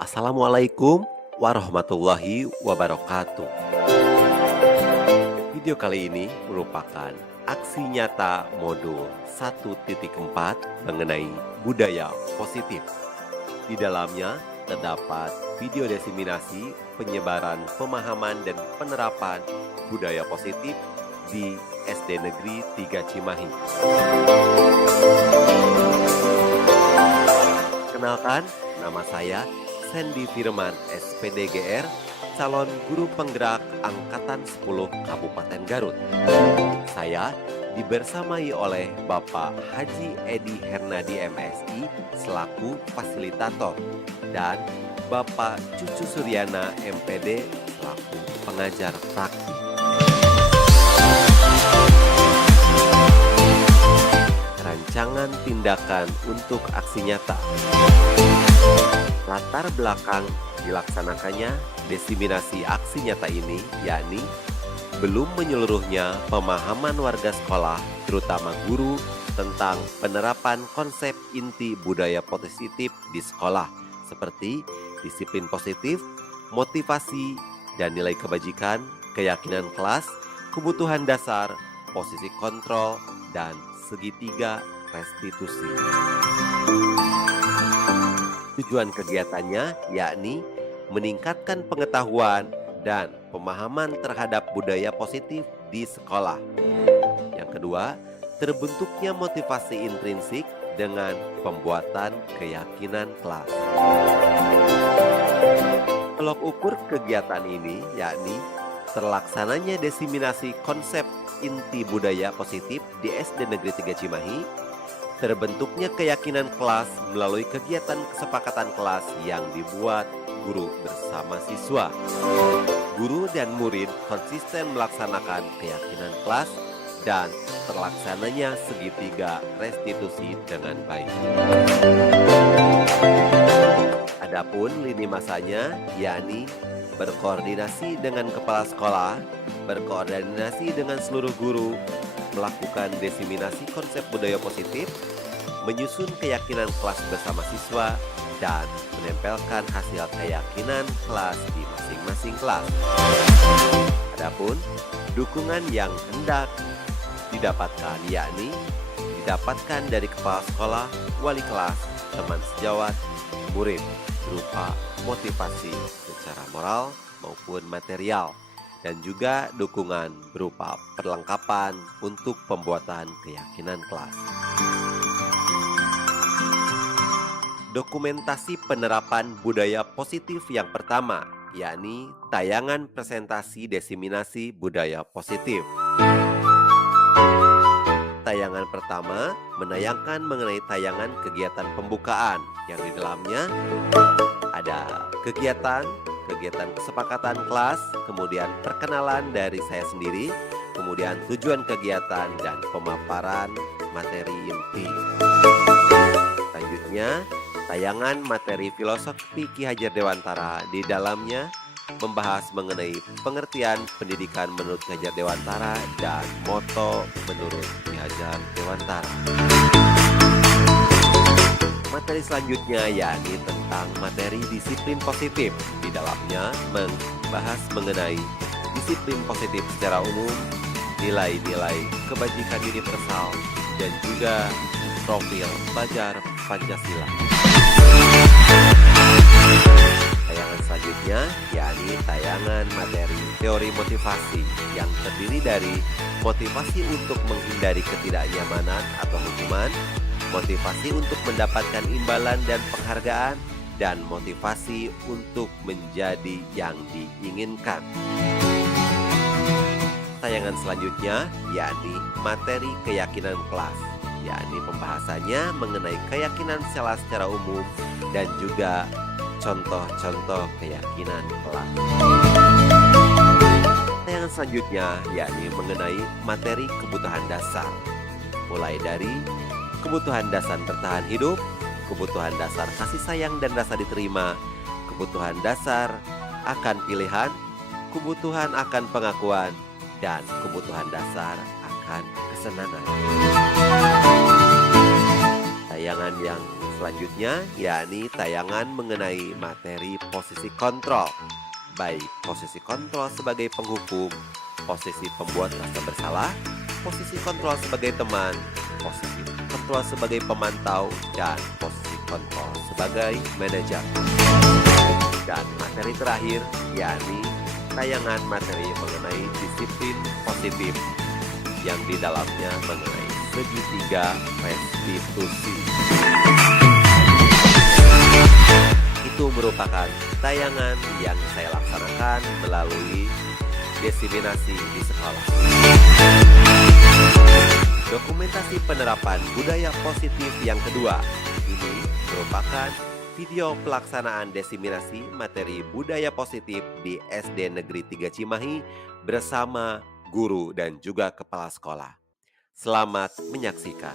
Assalamualaikum warahmatullahi wabarakatuh. Video kali ini merupakan aksi nyata modul 1.4 mengenai budaya positif. Di dalamnya terdapat video diseminasi penyebaran pemahaman dan penerapan budaya positif di SD Negeri 3 Cimahi. Kenalkan, nama saya Sandy Firman, SPDGR, calon guru penggerak Angkatan 10 Kabupaten Garut. Saya dibersamai oleh Bapak Haji Edi Hernadi MSI selaku fasilitator dan Bapak Cucu Suryana MPD selaku pengajar praktik. Rancangan tindakan untuk aksi nyata. Latar belakang dilaksanakannya diseminasi aksi nyata ini yakni belum menyeluruhnya pemahaman warga sekolah, terutama guru, tentang penerapan konsep inti budaya positif di sekolah seperti disiplin positif, motivasi, dan nilai kebajikan, keyakinan kelas, kebutuhan dasar, posisi kontrol, dan segitiga restitusi. Tujuan kegiatannya yakni meningkatkan pengetahuan dan pemahaman terhadap budaya positif di sekolah. Yang kedua, terbentuknya motivasi intrinsik dengan pembuatan keyakinan kelas. Tolok ukur kegiatan ini yakni terlaksananya diseminasi konsep inti budaya positif di SD Negeri 3 Cimahi, terbentuknya keyakinan kelas melalui kegiatan kesepakatan kelas yang dibuat guru bersama siswa. Guru dan murid konsisten melaksanakan keyakinan kelas dan terlaksananya segitiga restitusi dengan baik. Adapun lini masanya yakni berkoordinasi dengan kepala sekolah, berkoordinasi dengan seluruh guru, melakukan diseminasi konsep budaya positif, menyusun keyakinan kelas bersama siswa, dan menempelkan hasil keyakinan kelas di masing-masing kelas. Adapun dukungan yang hendak didapatkan yakni didapatkan dari kepala sekolah, wali kelas, teman sejawat, murid berupa motivasi secara moral maupun material, dan juga dukungan berupa perlengkapan untuk pembuatan keyakinan kelas. Dokumentasi penerapan budaya positif yang pertama, yakni tayangan presentasi diseminasi budaya positif. Tayangan pertama menayangkan mengenai tayangan kegiatan pembukaan yang di dalamnya ada kegiatan kesepakatan kelas, kemudian perkenalan dari saya sendiri, kemudian tujuan kegiatan dan pemaparan materi inti. Selanjutnya, tayangan materi filosofi Ki Hajar Dewantara. Di dalamnya membahas mengenai pengertian pendidikan menurut Ki Hajar Dewantara dan moto menurut Ki Hajar Dewantara. Materi selanjutnya yakni tentang materi disiplin positif. Di dalamnya membahas mengenai disiplin positif secara umum, nilai-nilai kebajikan universal, dan juga profil pelajar Pancasila. Tayangan selanjutnya yakni tayangan materi teori motivasi yang terdiri dari motivasi untuk menghindari ketidaknyamanan atau hukuman, motivasi untuk mendapatkan imbalan dan penghargaan, dan motivasi untuk menjadi yang diinginkan. Tayangan selanjutnya yakni materi keyakinan kelas, yakni pembahasannya mengenai keyakinan secara umum dan juga contoh-contoh keyakinan kelas. Tayangan selanjutnya yakni mengenai materi kebutuhan dasar, mulai dari kebutuhan dasar bertahan hidup, kebutuhan dasar kasih sayang dan rasa diterima, kebutuhan dasar akan pilihan, kebutuhan akan pengakuan, dan kebutuhan dasar merasakan kesenangan. Tayangan yang selanjutnya yakni tayangan mengenai materi posisi kontrol, baik posisi kontrol sebagai penghukum, posisi pembuat rasa bersalah, posisi kontrol sebagai teman, posisi kontrol sebagai pemantau, dan posisi kontrol sebagai manajer. Dan materi terakhir yakni tayangan materi mengenai disiplin positif yang di dalamnya mengenai segitiga restitusi. Itu merupakan tayangan yang saya laksanakan melalui desiminasi di sekolah. Dokumentasi penerapan budaya positif yang kedua ini merupakan video pelaksanaan desiminasi materi budaya positif di SD Negeri 3 Cimahi bersama guru dan juga kepala sekolah. Selamat menyaksikan.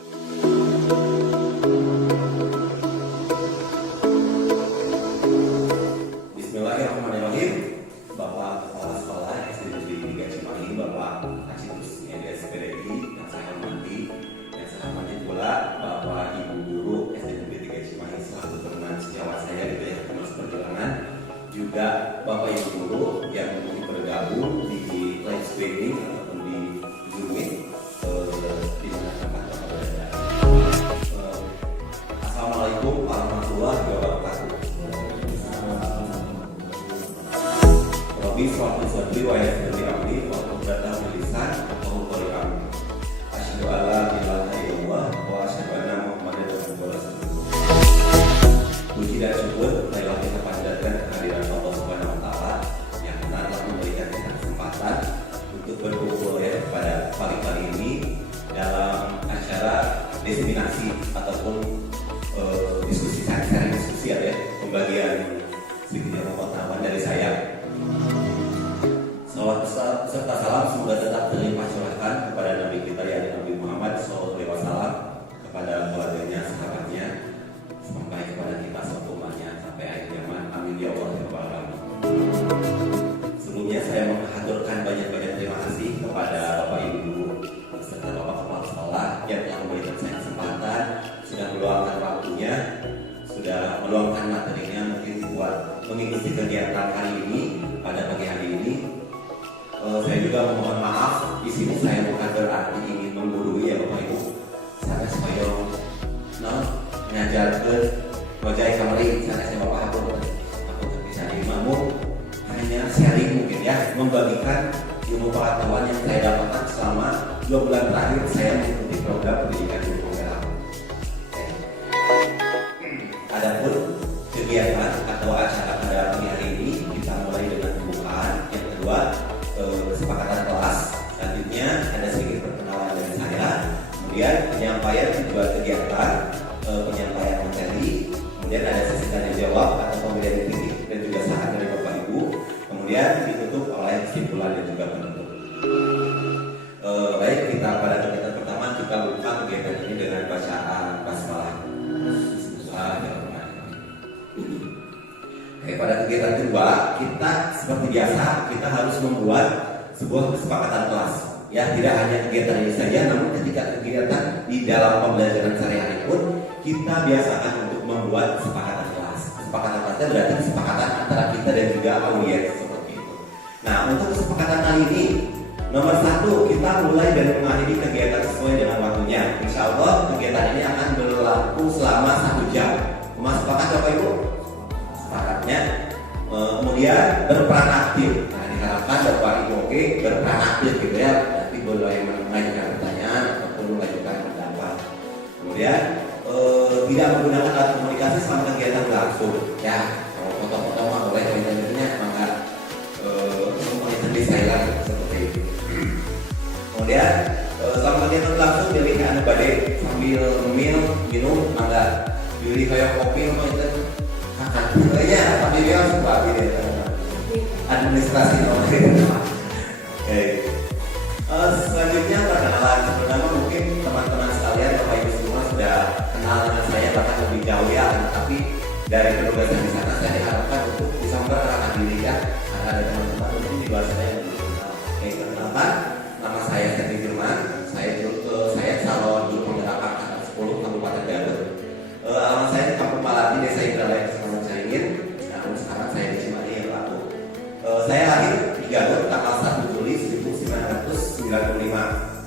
Bismillahirrahmanirrahim. Bapak Kepala Sekolah SD Negeri 3 Cimahi, Bapak Hasidus SPDI yang saya hormati, yang saya hormati pula Bapak Ibu Guru SD Negeri 3 Cimahi selaku teman sejawat saya gitu ya, teman seperjalanan, juga Bapak Ibu Guru yang mungkin bergabung di live streaming ataupun di Zoom Meet di mana tempat Bapak berada. Assalamualaikum warahmatullahi wabarakatuh. Suatu sadri wa yasri amri wa qudratah lisan wa qawlan asyhadu an la ilaha illallah wa asyhadu anna muhammadan rasulullah. Puji dan syukur marilah kita panjatkan kehadiran Allah Subhanahu wa taala yang telah memberikan kita kesempatan untuk berkumpul ya pada pagi kali ini dalam acara desiminasi ataupun diskusi sharing diskusi ya pembagian sedikit pengetahuan dari saya. Salawat serta salam semoga tetap terlimpah curahkan kepada Nabi kita yakni Nabi Muhammad SAW, kepada keluarganya, sahabatnya, sampai kepada kita seumatnya sampai akhir zaman. Amin ya Allah ya Rabbal alamin. Sebelumnya saya mengaturkan banyak-banyak terima kasih kepada Bapak Ibu Guru serta Bapak Kepala Sekolah yang telah memberikan saya kesempatan, sudah meluangkan waktunya, sudah meluangkan materinya mungkin buat mengikuti kegiatan hari ini pada pagi hari ini. Saya juga memohon maaf, di sini saya bukan berarti ingin menggurui ya Bapak Ibu. Saya supaya mengajar ke Rojai Kamari, saya Bapak aku bisa dimamu hanya sharing mungkin ya, membagikan ilmu pengetahuan yang saya dapatkan selama 2 bulan terakhir saya mengikuti program pendidikan guru penggerak. Adapun kegiatan atau acara pada pagi hari ini kita mulai dengan pembukaan, yang kedua kesepakatan kelas, selanjutnya ada sedikit perkenalan dari saya, kemudian penyampaian dua kegiatan, penyampaian materi, kemudian ada sesi tanya jawab atau pemberian kritik dan juga saran dari Bapak Ibu, kemudian ditutup oleh kesimpulan dan juga penutup. Baik, kita pada kegiatan pertama kita buka kegiatan ini dengan bacaan basmalah. Pada kegiatan kedua, kita seperti biasa kita harus membuat sebuah kesepakatan kelas. Ya, tidak hanya kegiatan ini saja, namun ketika kegiatan di dalam pembelajaran sehari-hari pun kita biasakan untuk membuat kesepakatan kelas. Kesepakatan kelasnya berarti kesepakatan antara kita dan juga audiens seperti itu. Nah, untuk kesepakatan kali ini nomor 1 kita mulai dan mengakhiri kegiatan sesuai dengan waktunya. Insya Allah kegiatan ini akan berlaku selama 1 jam. Sepakat Bapak Ibu? Sepakatnya. Kemudian berperan aktif. Nah, diharapkan Bapak Ibu oke berperan aktif gitu ya. Nanti boleh mengajukan pertanyaan ataupun mengajukan pendapat. Kemudian tidak menggunakan alat komunikasi selama kegiatan berlangsung. Ya, kalau foto-foto mah boleh, internet-nya maka monitor di silent seperti itu. Kemudian selama kegiatan berlangsung pilih anu badai sambil minum mangga pilih kayak kopi atau itu kakak ya tapi dia suka pilih administrasi nomor itu. Oke. Selanjutnya perkenalan. Pertama mungkin teman-teman sekalian Bapak Ibu semua sudah kenal dengan saya bahkan lebih jauh ya, tapi dari penugasan di sana saya diharapkan untuk bisa memperkenalkan diri ya, karena ada teman-teman mungkin di luar saya yang belum kenal. Oke, perkenalkan, nama saya Seti Firman, saya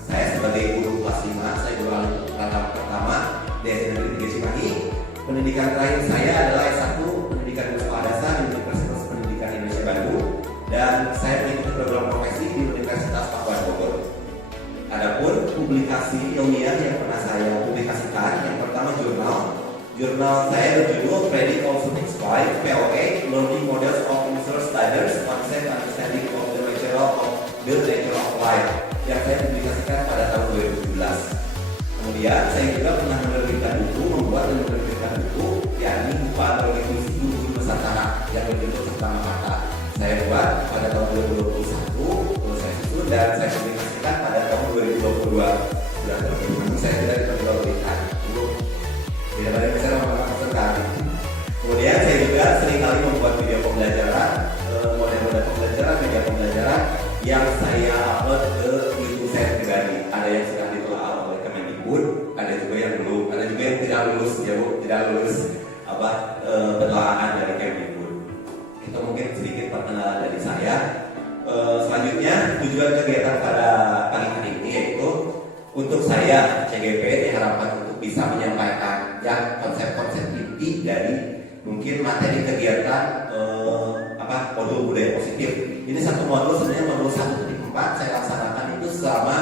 saya sebagai guru kelas 5, saya guru alumni pertama di SD Negeri 3 Cimahi. Pendidikan terakhir saya adalah S1 Pendidikan Usaha Dasar di Universitas Pendidikan Indonesia Bandung, dan saya mengikuti program profesi di Universitas Pakuan Bogor. Adapun publikasi ilmiah yang pernah saya publikasikan, yang pertama jurnal saya berjudul Predical Physics 5 POA Learning Models of Research Studies Concept Understanding of the Nature of Life, yang saya publikasikan pada tahun 2017. Kemudian saya juga pernah membuat dan menerbitkan buku, yakni buku antologi guru Nusantara yang berjudul Tentang Kata. Saya buat pada tahun 2021, saya susun dan saya publikasikan pada tahun 2022. Saya sudah diterbitkan. Tidak banyak saya menggunakan sekali. Kemudian saya juga seringkali membuat video pembelajaran, model-model pembelajaran, media pembelajaran yang saya upload ke YouTube saya pribadi. Ada yang sudah ditelaah oleh Kemendikbud, ada juga yang belum, ada juga yang tidak lulus, ya Bu, tidak lulus penelaahan dari Kemendikbud. Itu mungkin sedikit perkenalan dari saya. Selanjutnya tujuan kegiatan pada pagi hari ini yaitu untuk saya CGP diharapkan untuk bisa menyampaikan konsep-konsep inti dari mungkin materi kegiatan modul budaya positif. Ini satu modul, sebenarnya modul 1.4 saya laksanakan itu selama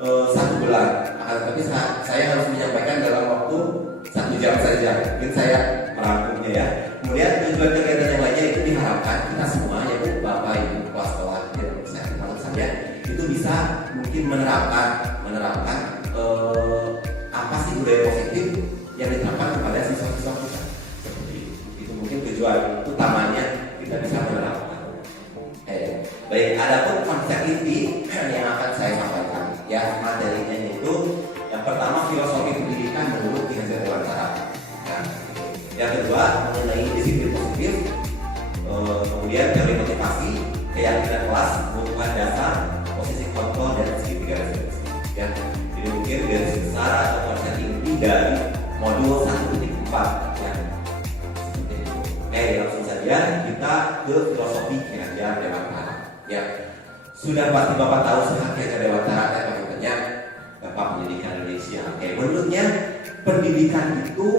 1 bulan. Tapi saya harus menyampaikan dalam waktu 1 jam saja. Mungkin saya merangkumnya ya. Kemudian tujuan kegiatan yang lainnya itu diharapkan kita semua, yaitu Bapak Ibu kepala sekolah dan saya itu bisa mungkin menerapkan apa sih budaya positif yang diterapkan kepada siswa-siswa kita. Seperti itu mungkin tujuan utamanya kita bisa menerapkan. Baik, adapun konsep inti yang akan saya sampaikan ya, materinya itu yang pertama filosofi pendidikan menurut Ki Hajar Dewantara. Yang kedua mengenai disiplin positif, kemudian teori motivasi, keyakinan kelas, hubungan dasar, posisi kontrol dan segitiga referensi. Ya, jadi mungkin garis besar atau konsep inti dari modul 1.4 ya. Seperti itu. Langsung saja kita ke filosofi Ki Hajar Dewantara. Ya, sudah pasti Bapak tahu siapa Ki Hajar Dewantara dan bagaimana Bapak Pendidikan Indonesia. Menurutnya pendidikan itu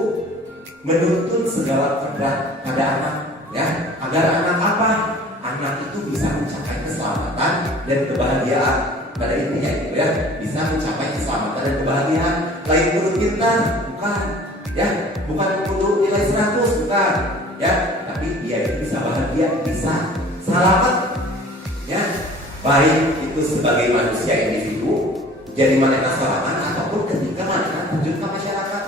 menuntut segala kodrat pada anak, ya, agar anak apa? Anak itu bisa mencapai keselamatan dan kebahagiaan. Pada intinya itu ya, bisa mencapai keselamatan dan kebahagiaan. Lain menurut pintar, bukan, ya, bukan menurut nilai 100, bukan, ya, tapi dia itu bisa bahagia, bisa selamat, ya, baik itu sebagai manusia individu, jadi maneka selamat ataupun ketika maneka terjun ke masyarakat.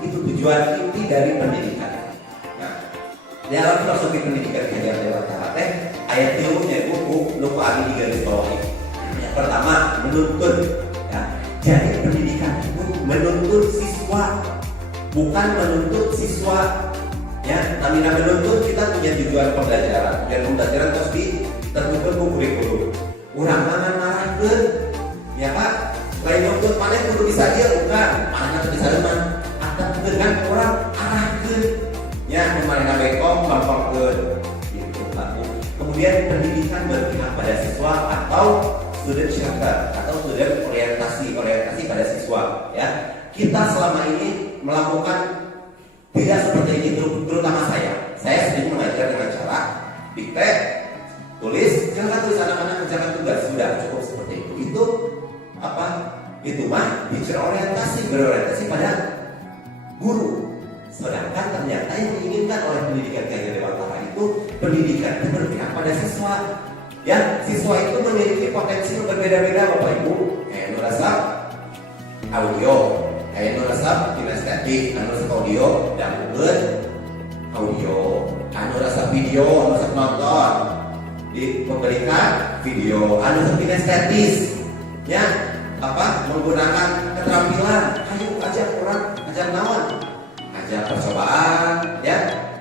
Itu tujuan inti dari pendidikan. Nah, dalam filosofi pendidikan Ki Hajar Dewantara ayat ilmunya buku lupa abi di garis bawah ini. Yang pertama menuntut, ya. Jadi pendidikan itu menuntut siswa, bukan menuntut siswa. Ya, namanya menuntut kita punya tujuan pembelajaran dan pembelajaran terus ditentukan ku kurikulum. Urang mangan marahkeun, ya Pak. Lain nuntut mana kudu bisa dia bukan, mana kudu bisa mana. Dengan orang arahkan ya kemarin bekom bapak gitu. Kemudian pendidikan berpihak pada siswa atau student center atau student orientasi pada siswa ya. Kita selama ini melakukan tidak seperti ini, terutama saya sering mengajar dengan cara dikte, tulis, silakan tulis anak-anak kerjakan tugas, sudah cukup seperti itu. Itu apa? Itu mah teacher orientasi, berorientasi pada guru. Sedangkan ternyata yang diinginkan oleh pendidikan Ki Hajar Dewantara itu pendidikan yang berpihak pada siswa. Ya, siswa itu memiliki potensi yang berbeda-beda Bapak Ibu. Kayak nurasap audio, kayak nurasap kinestetik, nurasap audio dan audio, nurasap video, nurasap nonton, diberikan video, nurasap kinestetis, ya, menggunakan keterampilan. Ayo aja orang ajar naon, ajar percobaan, ya,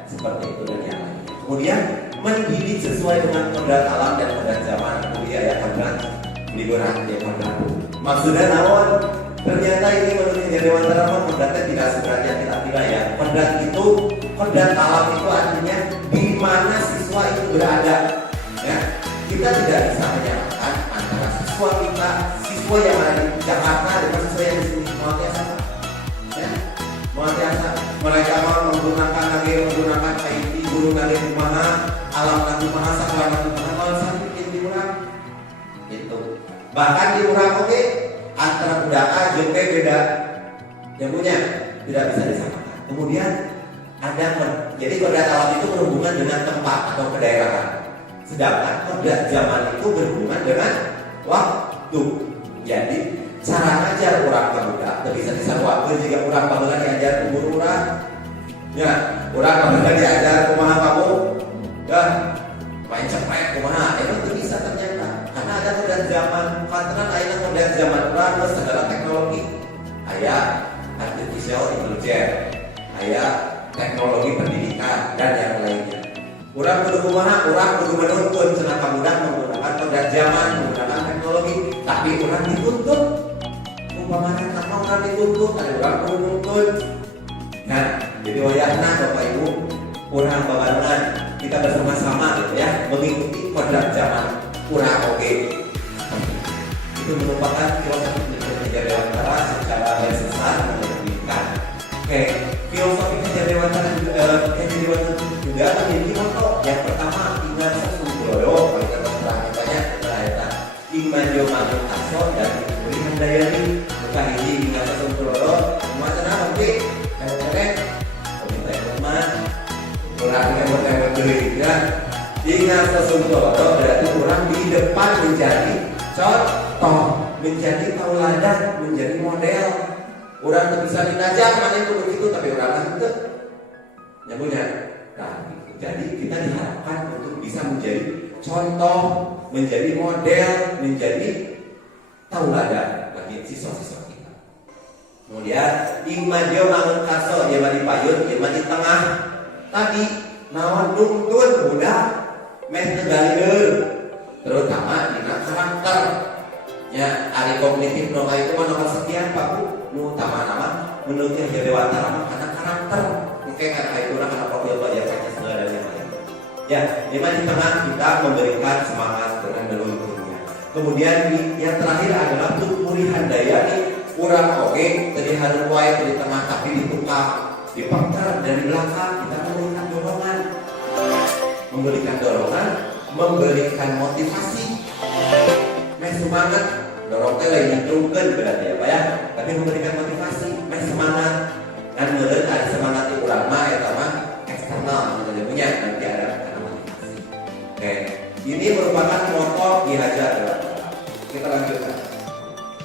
seperti itu dan yang lainnya. Kemudian mendidik sesuai dengan kodrat alam dan kodrat zaman, kuliah ya, kodrat liburan ya, kodrat. Maksudnya naon? Ternyata ini menurut Ki Hajar Dewantara kodratnya tidak seberat yang kita kira ya. Kodrat itu, kodrat alam itu artinya di mana siswa itu berada. Ya, kita tidak bisa menyamakan antara siswa kita mahasiswa yang ada di Jakarta dengan mahasiswa yang di sini Muatiasa, ya, Muatiasa. Mereka mau menggunakan IT, guru lagi kumaha, alam lagi kumaha, saklar lagi kumaha, kalau saya bikin di urang, itu. Bahkan di urang oke, antara budaya jeung beda, yang punya tidak bisa disamakan. Kemudian ada jadi kodrat alam itu berhubungan dengan tempat atau kedaerahan, sedangkan kodrat zaman itu berhubungan dengan waktu. Jadi cara ngajar orang pemuda bisa disarwakeun jika orang baheula diajar ku guru urang. Ya, orang baheula diajar kumaha kamu? Ya, main ceprek kumaha? Itu bisa ternyata. Karena ada kodrat zaman, karena ayeuna kodrat zaman urang segala teknologi. Aya artificial intelligence, aya teknologi pendidikan dan yang lainnya. Urang kudu kumaha? Urang kudu menuntun cenah pemuda menggunakan kodrat zaman, menggunakan teknologi, tapi urang dituntut. Umpamanya tanpa orang dituntut, ada orang perlu nuntun. Nah, jadi wayahna Bapak Ibu, urang babarengan kita bersama-sama gitu ya, mengikuti kodrat zaman urang oke. Itu merupakan filosofi kehidupan dewantara secara garis besar menunjukkan. Oke, filosofi kehidupan dewantara juga memiliki moto. Yang pertama, ingat sesungguhnya, kalau kita perhatikannya berkaitan Imanjo Maju Aso dan Beriman Dayani. Bukan ini ingat sesungguhnya, macam apa sih? Kayak komentar teman, orang yang bertemu ya. Ingat sesungguhnya berarti orang di depan menjadi contoh, menjadi tauladan, menjadi model. Orang tak bisa dinajak mana itu begitu, tapi orang kan itu nyambungnya. Nah, jadi kita diharapkan untuk bisa menjadi contoh, menjadi model, menjadi tauladan bagi siswa-siswa kita. Kemudian imajo mangun kaso, ieu di payun, ieu di tengah. Tadi naon nuntun budak meh tegalikeun, terutama dina karakter. Ya, ari kognitif no itu mah nomor sekian Pak Bu. Nu utama-nama menurut yang jadi dewantara karena karakter. Oke, karena itu karena profil belajar Pancasila dan yang lain. Ya, lima di tengah kita memberikan semangat dengan menuntunnya. Kemudian yang terakhir adalah purihan daya nih. Kurang oke, tadi harus wae di tengah tapi ditukar, dipengker dari belakang kita memberikan dorongan, memberikan motivasi. Main semangat, dorong teh lain nyentungkeun berarti ya Pak ya. Tapi memberikan motivasi, main semangat. Dan meureun ada semangat di urang mah eta mah eksternal kita punya nanti ada motivasi. Oke, ini merupakan moto Ki Hajar Dewantara. Kita lanjutkan.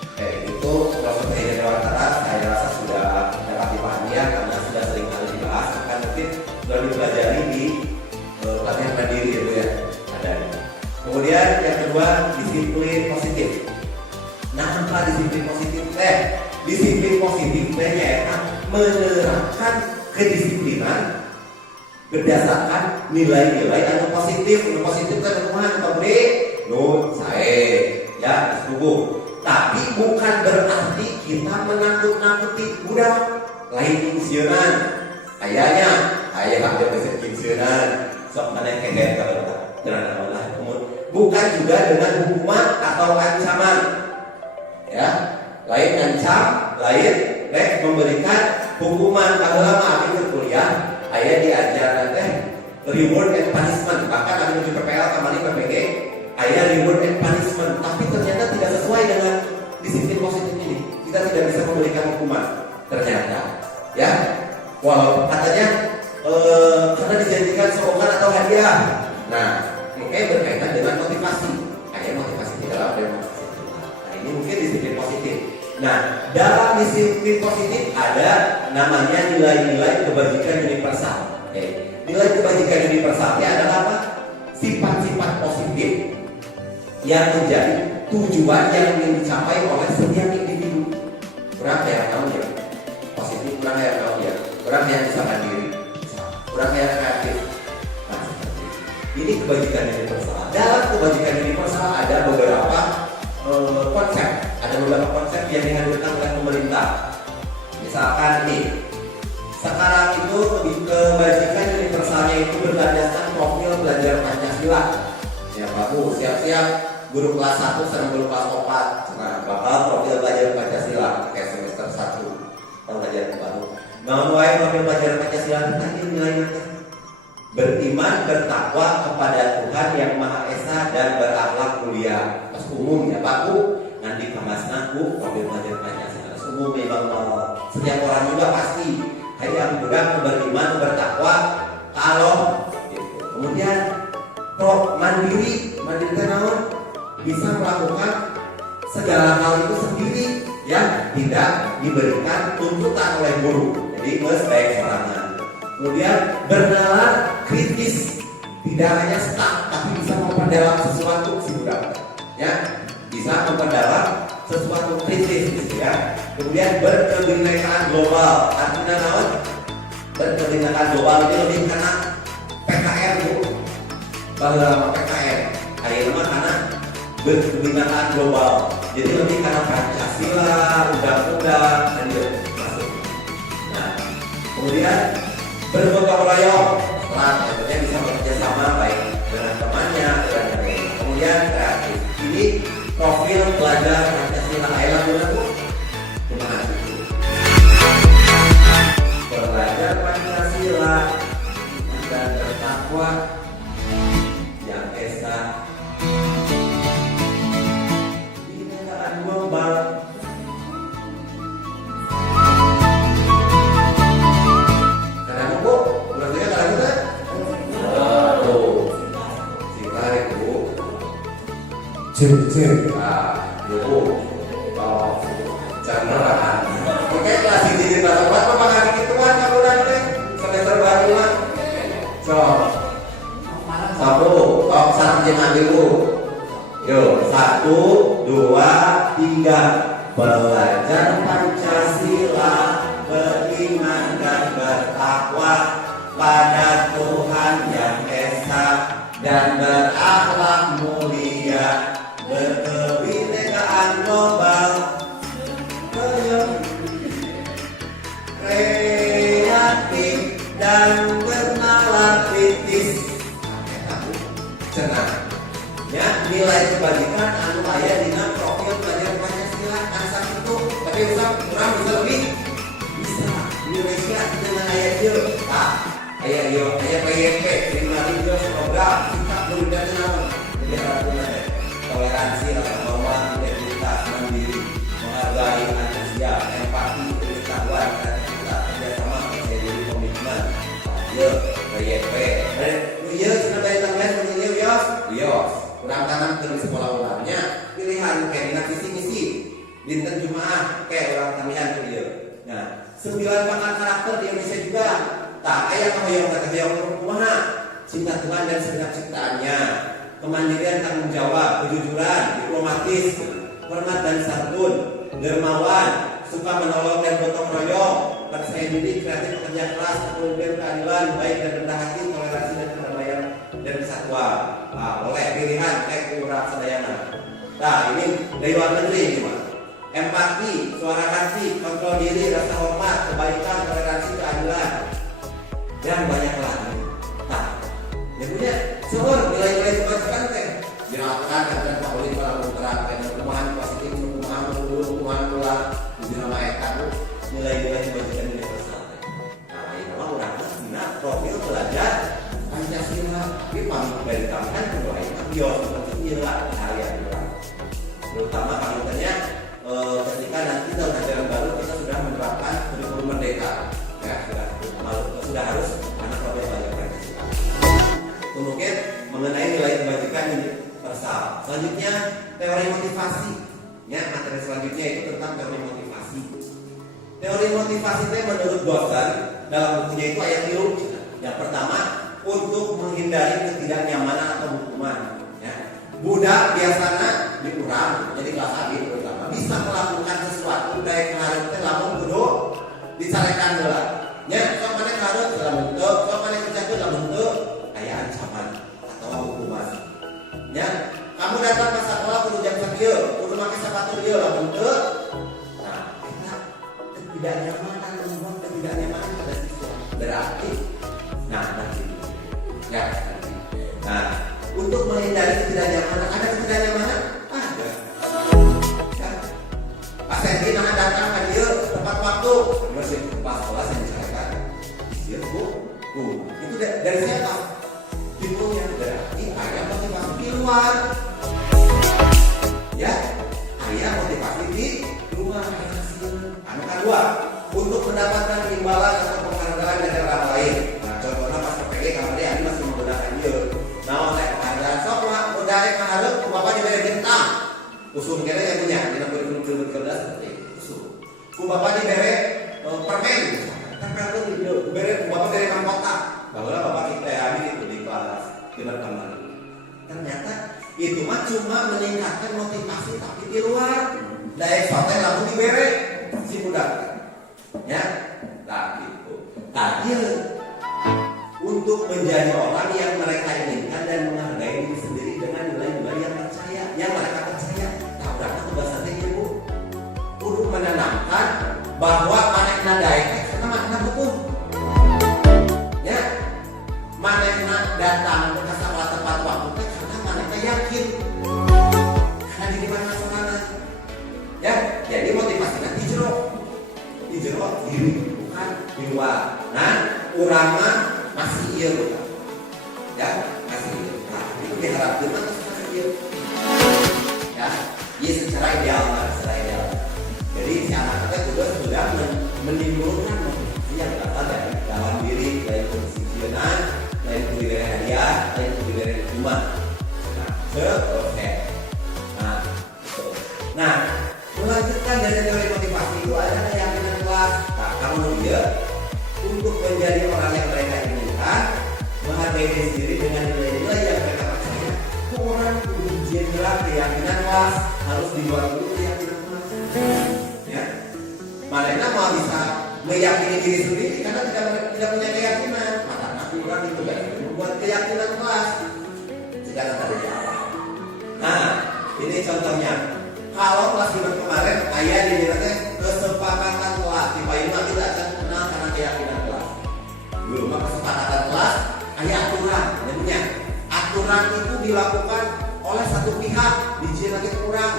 Oke, itu filosofi Dewantara saya rasa sudah dapat dipahami ya karena sudah sering kali dibahas, akan mungkin sudah dipelajari di pelatihan mandiri itu ya ada. Kemudian yang kedua disiplin positif. Nah, apa disiplin positif teh? Disiplin positif teh ya menerapkan kedisiplinan berdasarkan nilai-nilai anu positif. Anu positif kan kumaha pabrik? Nu sae ya setuju. Tapi bukan berarti kita menakut-nakuti budak lain inseunan. Kayaknya aya hak jabatan inseunan. Sok mana kenget ka budak. Jangan Allah. Bukan juga dengan hukuman atau ancaman. Ya, lain ancam, lain memberikan hukuman. Kalau lama abis kuliah, ayah diajar teh reward and punishment. Bahkan ada di PPL kemarin PPG, ayah reward and punishment. Tapi ternyata tidak sesuai dengan disiplin positif ini. Kita tidak bisa memberikan hukuman. Ternyata, ya, walau katanya karena dijanjikan sokongan atau hadiah. Nah, mungkin berkaitan dengan motivasi. Ayah motivasi di dalam demonstrasi. Nah, ini mungkin disiplin positif. Nah, dalam disiplin positif ada namanya nilai-nilai kebajikan universal. Nilai kebajikan universal ini adalah apa? Sifat-sifat positif yang menjadi tujuan yang ingin dicapai oleh setiap individu. Orang yang tahu ya, positif orang yang tahu ya, orang yang bisa mandiri, orang yang kreatif. Nah, ini kebajikan universal. Dalam kebajikan universal ada beberapa konsep. Ada beberapa konsep yang dihadirkan oleh pemerintah. Misalkan nih, sekarang itu kebajikan universalnya itu berdasarkan profil belajar Pancasila. Ya Pak Bu, siap-siap guru kelas 1 sama guru kelas 4. Nah, bakal profil pelajaran Pancasila kayak semester 1 tahun ajaran baru. Nah, mulai profil pelajaran Pancasila tadi nilainya beriman, bertakwa kepada Tuhan yang Maha Esa dan berakhlak mulia. Pas umum ya Pak Bu, nanti kemasna Bu profil pelajaran Pancasila. Umum memang setiap orang juga pasti yang mudah beriman, bertakwa, kalau gitu. Kemudian mandiri namun bisa melakukan segala hal itu sendiri yang tidak diberikan tuntutan oleh guru. Jadi baik sorangan. Kemudian bernalar kritis, tidak hanya stuck tapi bisa memperdalam sesuatu si budak ya, bisa memperdalam sesuatu kritis gitu ya. Kemudian berkebinekaan global, artinya naon? Berkebinekaan global ini lebih karena PKR Bu, bahwa PKR hari ini karena berkebinekaan global, jadi lebih karena Pancasila, undang-undang dan masuk. Nah, kemudian bergotong royong, tentunya bisa bekerja sama baik dengan temannya, dengan yang lain. Kemudian kreatif, ini profil pelajar Pancasila Ayla Bu. Terima kasih. Belajar Pancasila dan bertakwa yang esa di negara global. Karena Bu, berarti kan kita singkarik Bu. Cek. Nah, Bu. Oh, jangan. Oke, kelas ini kita sobat pemahaman hitungan kamu nanti semester baru lah. So, satu jangan dulu. Yuk, 1, 2, 3. Belajar Pancasila, beriman dan bertakwa pada Tuhan yang Esa dan berakhlak mulia, berkebinekaan global, kreatif dan bernalar kritis. Senang ya, nilai kebajikan anu aya dina profil pelajaran Pancasila asa itu, tapi usah kurang bisa lebih bisa Indonesia dengan aya ieu aya PYP kriminalitas program sikap berbeda naon jadi toleransi, rasa hormat, integritas, mandiri, menghargai manusia, empati, pengetahuan, kreativitas, kerjasama, diri, komitmen. Ya, PYP. Ya, sudah dari tanggal menjadi Rios. Kurang tanam ke sekolah ulangnya. Pilihan kayak visi misi. Dinten Jumaah kayak orang tamian ke dia. Nah, 9 pangkat karakter di Indonesia juga. Tak ayah yang kata yang kumaha. Cinta Tuhan dan segenap ciptaannya. Kemandirian, tanggung jawab, kejujuran, diplomatis, hormat dan santun, dermawan, suka menolong dan gotong royong, percaya diri, kreatif, pekerja keras, kemudian keadilan, baik dan rendah hati, toleransi dan perdamaian dan kesatuan. Nah, boleh pilihan kurang sedayana. Nah, ini dari luar negeri cuma. Empati, suara hati, kontrol diri, rasa hormat, kebaikan, toleransi, keadilan, dan banyak lagi. Nah, ya punya seueur nilai-nilai kebajikan teh dirasakan dan politik para menerapkan perubahan positif, perubahan pula di nama eta nilai-nilai kebajikan universal. Nah, ini memang udah benar profil pelajar Pancasila. Tapi pamit dari tambahan kedua ini bios seperti inilah harian orang. Terutama kalau tanya ketika nanti tahun ajaran baru kita sudah menerapkan kurikulum merdeka, ya sudah harus anak profil belajar Pancasila. Kemudian mengenai nilai kebajikan universal. Selanjutnya teori motivasi. Ya, materi selanjutnya itu tentang teori motivasi. Teori motivasi itu menurut dosen dalam bukunya itu ayat 3. Yang pertama, untuk menghindari ketidaknyamanan atau hukuman. Ya. Budak biasanya dikurang, jadi kelas akhir terutama bisa melakukan sesuatu baik harus lamun kudu dicarekan heula. Ya, sok mana harus dalam bentuk, sok mana kerjakeun dalam bentuk aya ancaman atau hukuman. Ya, kamu datang ke sekolah kudu jam sakieu, kudu make sepatu ieu lah bentuk. Nah, kita ketidaknyamanan membuat ketidaknyamanan pada siswa. Berarti nanti. Nah, untuk menghindari ketidaknyamanan, ada ketidaknyamanan pasien ini datang ke dia tepat waktu, masih pas kelas yang disampaikan. Dia itu dari siapa? Timbulnya berarti ada motivasi di luar. Ya, ada motivasi di luar. Anu kedua, untuk mendapatkan imbalan atau penghargaan dari orang lain. Nah, contohnya pas PPG kamar dia masih menggunakan dia. Nah, oleh penghargaan sok lah, udah mengharap ke bapak diberi bintang. Usul kira yang punya, kita belum kerja seperti itu. Ku bapak diberi permen, tempel tuh diberi ku bapak dari mahkota. Bahwa bapak kita habis itu di kelas dengan kamar. Ternyata itu mah cuma meningkatkan motivasi tapi di luar. Dari soalnya langsung diberi si budak. Ya, nah gitu. Tadi untuk menjadi orang yang mereka inginkan dan menghargai diri sendiri dengan nilai-nilai yang percaya, yang mereka percaya. Tahu tugas nanti ibu, kudu menanamkan bahwa manehna daek karena manehna butuh. Ya, manehna datang ke salah tempat waktu karena manehna yakin. Karena di mana semangat. Ya, jadi motivasinya di jero diri bukan di luar. Nah, urang mah masih iya bukan? Ya, masih iya. Nah, itu diharapkan masih iya. Ya, iya secara ideal. Jadi si anak-anaknya juga sudah menimbulkan motivasi yang berasal dari dalam diri, lain kedisiplinan, lain kebudayaan hadiah, lain kebudayaan rumah. Nah, proses. Nah, itu. Nah, melanjutkan dari teori motivasi itu ada keyakinan kelas. Nah, kamu dia untuk menjadi orang yang mereka inginkan, menghargai diri sendiri dengan nilai-nilai yang mereka percaya. Orang jenderal keyakinan kelas harus dibuat dulu keyakinan kelas. Ya, mereka mau bisa meyakini diri sendiri karena tidak punya keyakinan. Maka aturan itu kan membuat keyakinan kelas. Jika tadi di awal. Nah, ini contohnya. Kalau kelas minggu kemarin ayah dinilai kesepakatan kelas di Payuna tidak akan kenal karena keyakinan kelas. Belum kesepakatan kelas, ayah aturan. Namanya aturan itu dilakukan oleh satu pihak, dijian lagi kurang.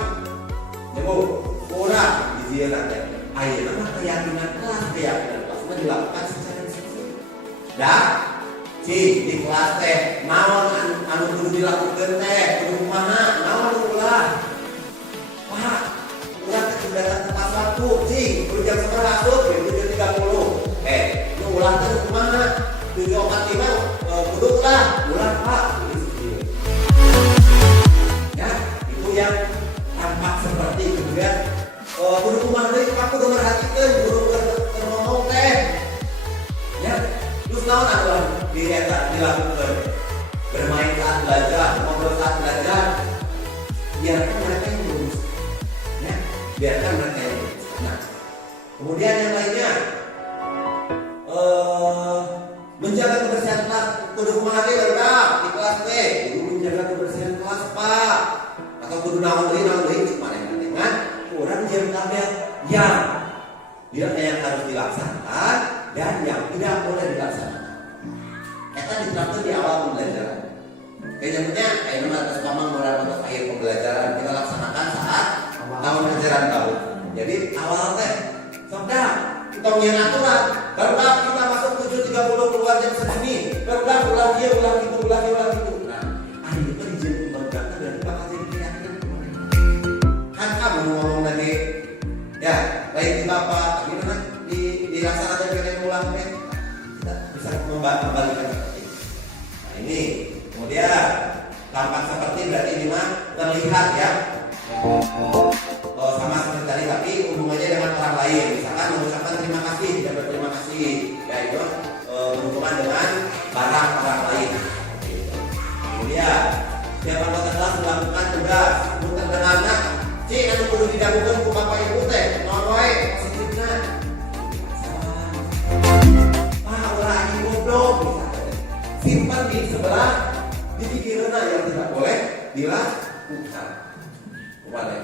Kurang dijian lagi. Ayah nama keyakinan kelas itu dilakukan secara institusi. Dan di kelas teh, naon anu kudu dilakukan teh, kudu kumaha, naon ulah. Pak, ulang kegiatan tepat waktu, jam 11 masuk, jam 7.30. Lu ulang terus kemana? 7.45, kudu ulang Pak. Ya, itu yang tampak seperti kemudian kudu kumaha deui, aku udah merhatikan, kudu ngomong teh. Ya, terus naon aturan dilakukan? Bermain saat belajar, ngobrol saat belajar. Biarkan mereka yang lulus. Biarkan mereka yang lulus. Nah, kemudian yang lainnya menjaga kebersihan kelas. Kudu kumaha udah di kelas teh, kudu menjaga kebersihan kelas Pak. Atau kudu naon deui cuma dengan kurang jam tabel yang harus dilaksanakan dan yang tidak boleh dilaksanakan. Kita diterapkan di awal pembelajaran. Kayaknya atas pamang atas akhir pembelajaran kita laksanakan saat tahun ajaran baru. Jadi awal teh sudah kita punya aturan. Berapa kita masuk 7.30 keluar jam segini. Berapa ulah itu. Nah, hari itu dijadikan berkata dari bakal jadi keyakinan. Kan kamu ngomong tadi, ya baik di bapak, tapi memang dilaksanakan dengan ulang teh. Kita bisa kembalikan seperti itu. Nah ini kemudian tampak seperti berarti ini mah terlihat ya. Sama seperti tadi tapi hubungannya dengan orang lain. Misalkan mengucapkan terima kasih dan berterima kasih, ya itu berhubungan dengan barang orang lain. Kemudian setiap anggota kelas melakukan tugas untuk terdengarnya. Anu kudu didagukeun ku bapak ibu teh, naon wae positifna. Ulah anjing goblok. Simpan di sebelah di pikiranna yang tidak boleh dilakukan. Boleh.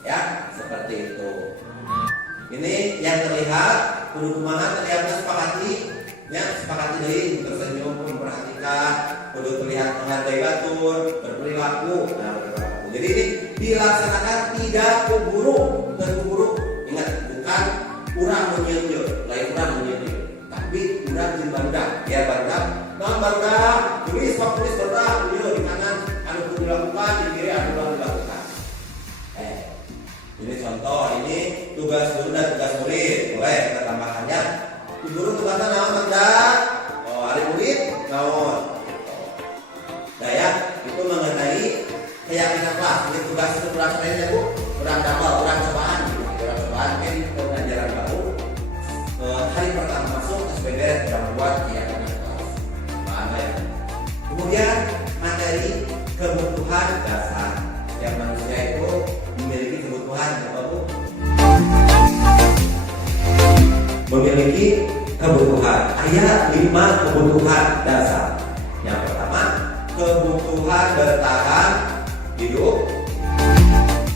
Ya, seperti itu. Ini yang terlihat kudu kumaha terlihat sepakati, ya sepakati deui tersenyum, memperhatikan, kudu terlihat menghargai batur, berperilaku. Nah, berperilaku. Jadi ini dilaksanakan tidak kuburu. Ingat, bukan urang menyeunyeun, lain urang menyeunyeun, tapi urang jeung barudak. Ya barudak, nah barudak, tulis barudak, di kanan anu kudu dilakukan, di kiri anu kudu dilakukan. Ini contoh, ini tugas guru dan tugas murid. Boleh kita tambahkannya. Guru tugasnya naon barudak? Oh, hari murid naon? Nah ya, itu mengenai keyakinan kelas. Ini tugas itu kurang lainnya Bu, kurang double, kurang cobaan. Kan pembelajaran baru. Hari pertama masuk SPB sudah membuat keyakinan kelas. Paham ya? Kemudian materi kebutuhan dasar. Yang manusia itu memiliki kebutuhan apa Bu? Memiliki kebutuhan. Ada 5 kebutuhan dasar. Yang pertama, kebutuhan bertahan hidup.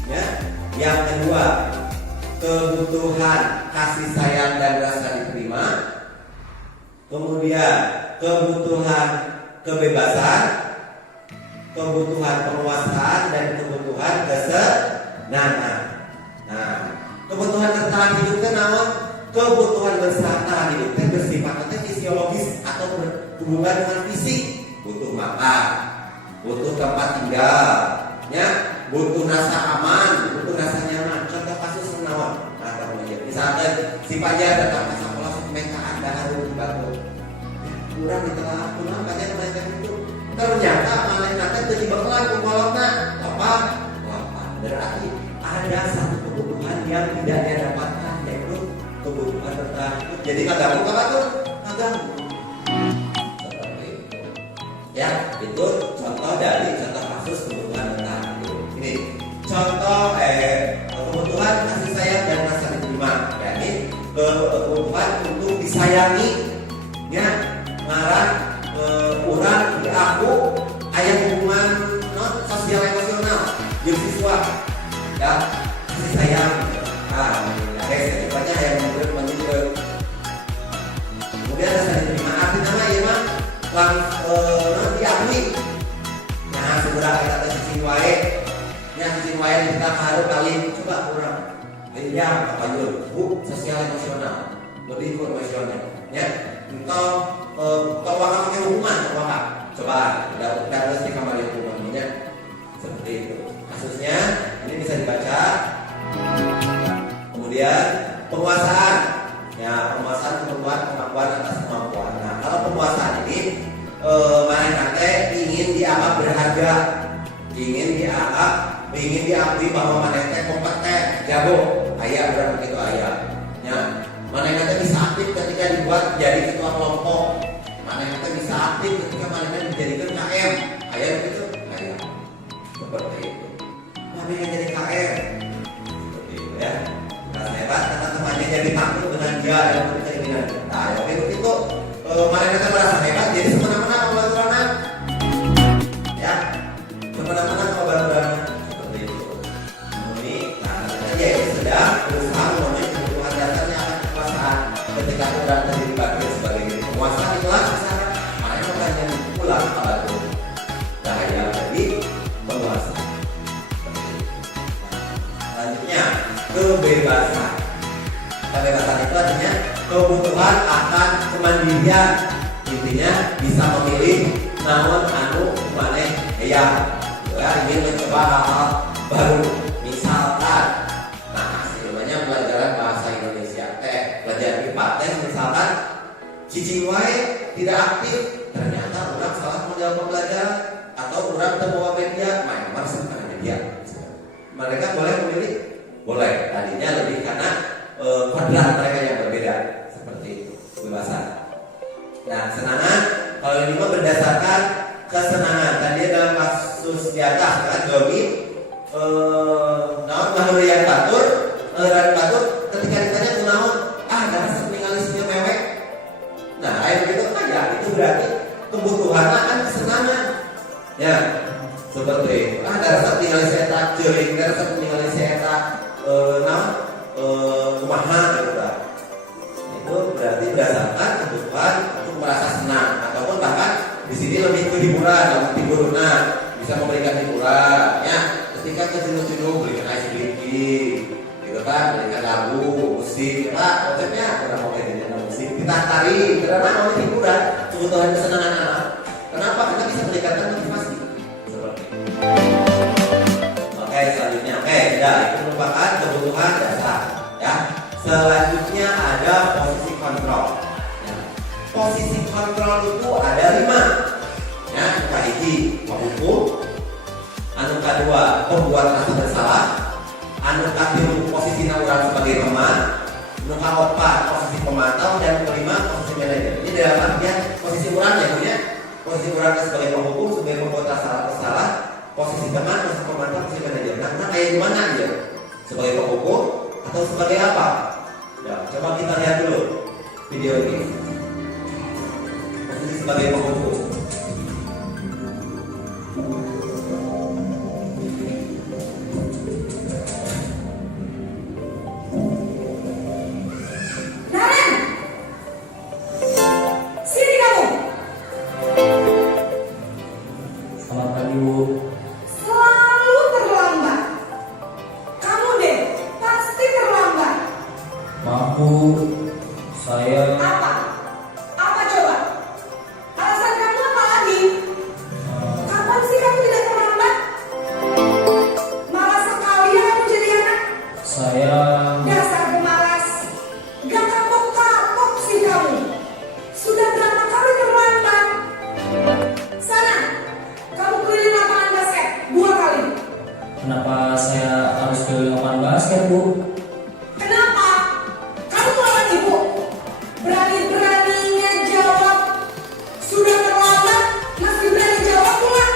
Ya. Yang kedua, kebutuhan kasih sayang dan rasa diterima. Kemudian kebutuhan kebebasan, kebutuhan penguasaan, dan kebutuhan kesenangan. Nah, kebutuhan bertahan hidup itu naon? Kebutuhan bertahan hidup itu bersifat fisiologis atau berhubungan dengan fisik. Butuh makan, butuh tempat tinggal, ya, butuh rasa aman, butuh rasa nyaman. Contoh kasus naon? Misalkan si Fajar datang ke sekolah mereka ada harus dibantu. Kurang di tengah kurang banyak mereka itu. Ternyata malaikat jadi bakalan kumpulna apa? Berarti ada satu kebutuhan yang tidak dia dapatkan, yaitu kebutuhan bertahan. Jadi kagak apa tuh? Kagak. Seperti itu. Ya, itu contoh dari contoh kasus kebutuhan bertahan hidup. Ini contoh kebutuhan kasih sayang dan rasa diterima. Ya, ini kebutuhan untuk disayangi. Ya, ngarang urang di aku aya hubungan sosial emosional jeung siswa. Ya, kasih sayang. Siswanya yang menurut. Kemudian rasa diterima artinya mah ieu mah diakui. Nah, segera kita sisi wae. Nya sisi wae kita harus kali coba urang. Ya, apa Bu, sosial emosional. Lebih ke emosional. Ya, untuk waktu pakai hubungan, coba udah harus di kamar hubungannya seperti itu. Kasusnya ini bisa dibaca. Kemudian penguasaan, ya penguasaan kemampuan atas kemampuan. Nah, kalau penguasaan ini mereka ingin dianggap berharga, ingin diakui bahwa mereka kompeten, jago, ayah berapa begitu ayah. Ya, mereka bisa aktif ketika dibuat jadi ketua kelompok. Mereka bisa aktif ketika mereka dijadikan KM. Ayah begitu, ayah. Seperti itu. Mereka jadi KM. Seperti itu ya. Karena hebat, teman-temannya jadi takut dengan dia dan keinginan. Nah, ya begitu. Mereka merasa hebat, jadi semena-mena kebetulan. Ya, semena-mena kebetulan. Seperti itu. Ini, ya sedang berusaha memenuhi kebutuhan dasarnya akan kekuasaan. Ketika sudah terjadi bagian sebagai penguasa di kelas, mereka akan pulang pada itu. Daya jadi penguasa. Selanjutnya, kebebasan. Kebebasan itu artinya kebutuhan akan kemandirian. Intinya bisa memilih namun maneh ya ingin mencoba hal-hal baru. Misalkan, nah hasilnya pelajaran bahasa Indonesia pelajaran IPA misalkan cicing wae tidak aktif, ternyata orang salah menjawab pembelajaran atau orang terbawa media, main sama media. Mereka boleh memilih, boleh. Tadinya lebih karena kodrat mereka yang berbeda, seperti itu kebebasan. Nah, kesenangan kalau ini mah berdasarkan kesenangan. Tadi dalam kasus di atas kan Jomi naon mahurian batur ketika ditanya kunaon dasar tingalisnya mewek. Nah, kayak begitu aja itu berarti kebutuhan akan kesenangan. Ya, seperti itu. Dasar tingalisnya eta ceuing, dasar tingalisnya eta kumaha gitu kan. Itu berarti berdasarkan kebutuhan untuk merasa senang ataupun bahkan di sini lebih ke hiburan, dalam tidur bisa memberikan hiburan ya. Ketika kejenuh itu belikan ice cream, gitu kan, belikan lagu, musik, lah konsepnya kita mau kayak gini musik, kita tari, karena namanya hiburan, kebutuhan kesenangan anak. Kenapa? Kita bisa meningkatkan motivasi. Seperti itu. Oke, selanjutnya, tidak, itu merupakan kebutuhan dasar, ya. Selanjutnya ada posisi kontrol. Ya. Posisi kontrol itu ada 5. Ya, hiji penghukum, anu kedua pembuat rasa bersalah, anu katilu posisi orang sebagai teman, anu kaopat posisi pemantau, dan kelima posisi manajer. Ini dalam artian posisi orang ya, punya posisi orang sebagai penghukum, sebagai pembuat rasa bersalah, posisi teman, posisi pemantau, posisi manajer. Nah, kayak gimana dia? Sebagai penghukum atau sebagai apa? Ya, coba kita lihat dulu video ini. Posisi sebagai penghukum. Selalu terlambat. Kamu deh, pasti terlambat. Maaf Bu, saya Apa? Apa coba? Alasan kamu apa lagi? Kapan sih kamu tidak terlambat? Malas sekali ya kamu jadi anak. saya Dasar pemalas. Gak kapok-kapok sih kamu. Sudah berapa kali terlambat? Sana, kamu keliling lapangan basket 2 kali. kenapa saya harus keliling lapangan basket Bu? Kenapa? Kamu melawan ibu. Berani-beraninya jawab. Sudah terlambat, masih berani jawab pula.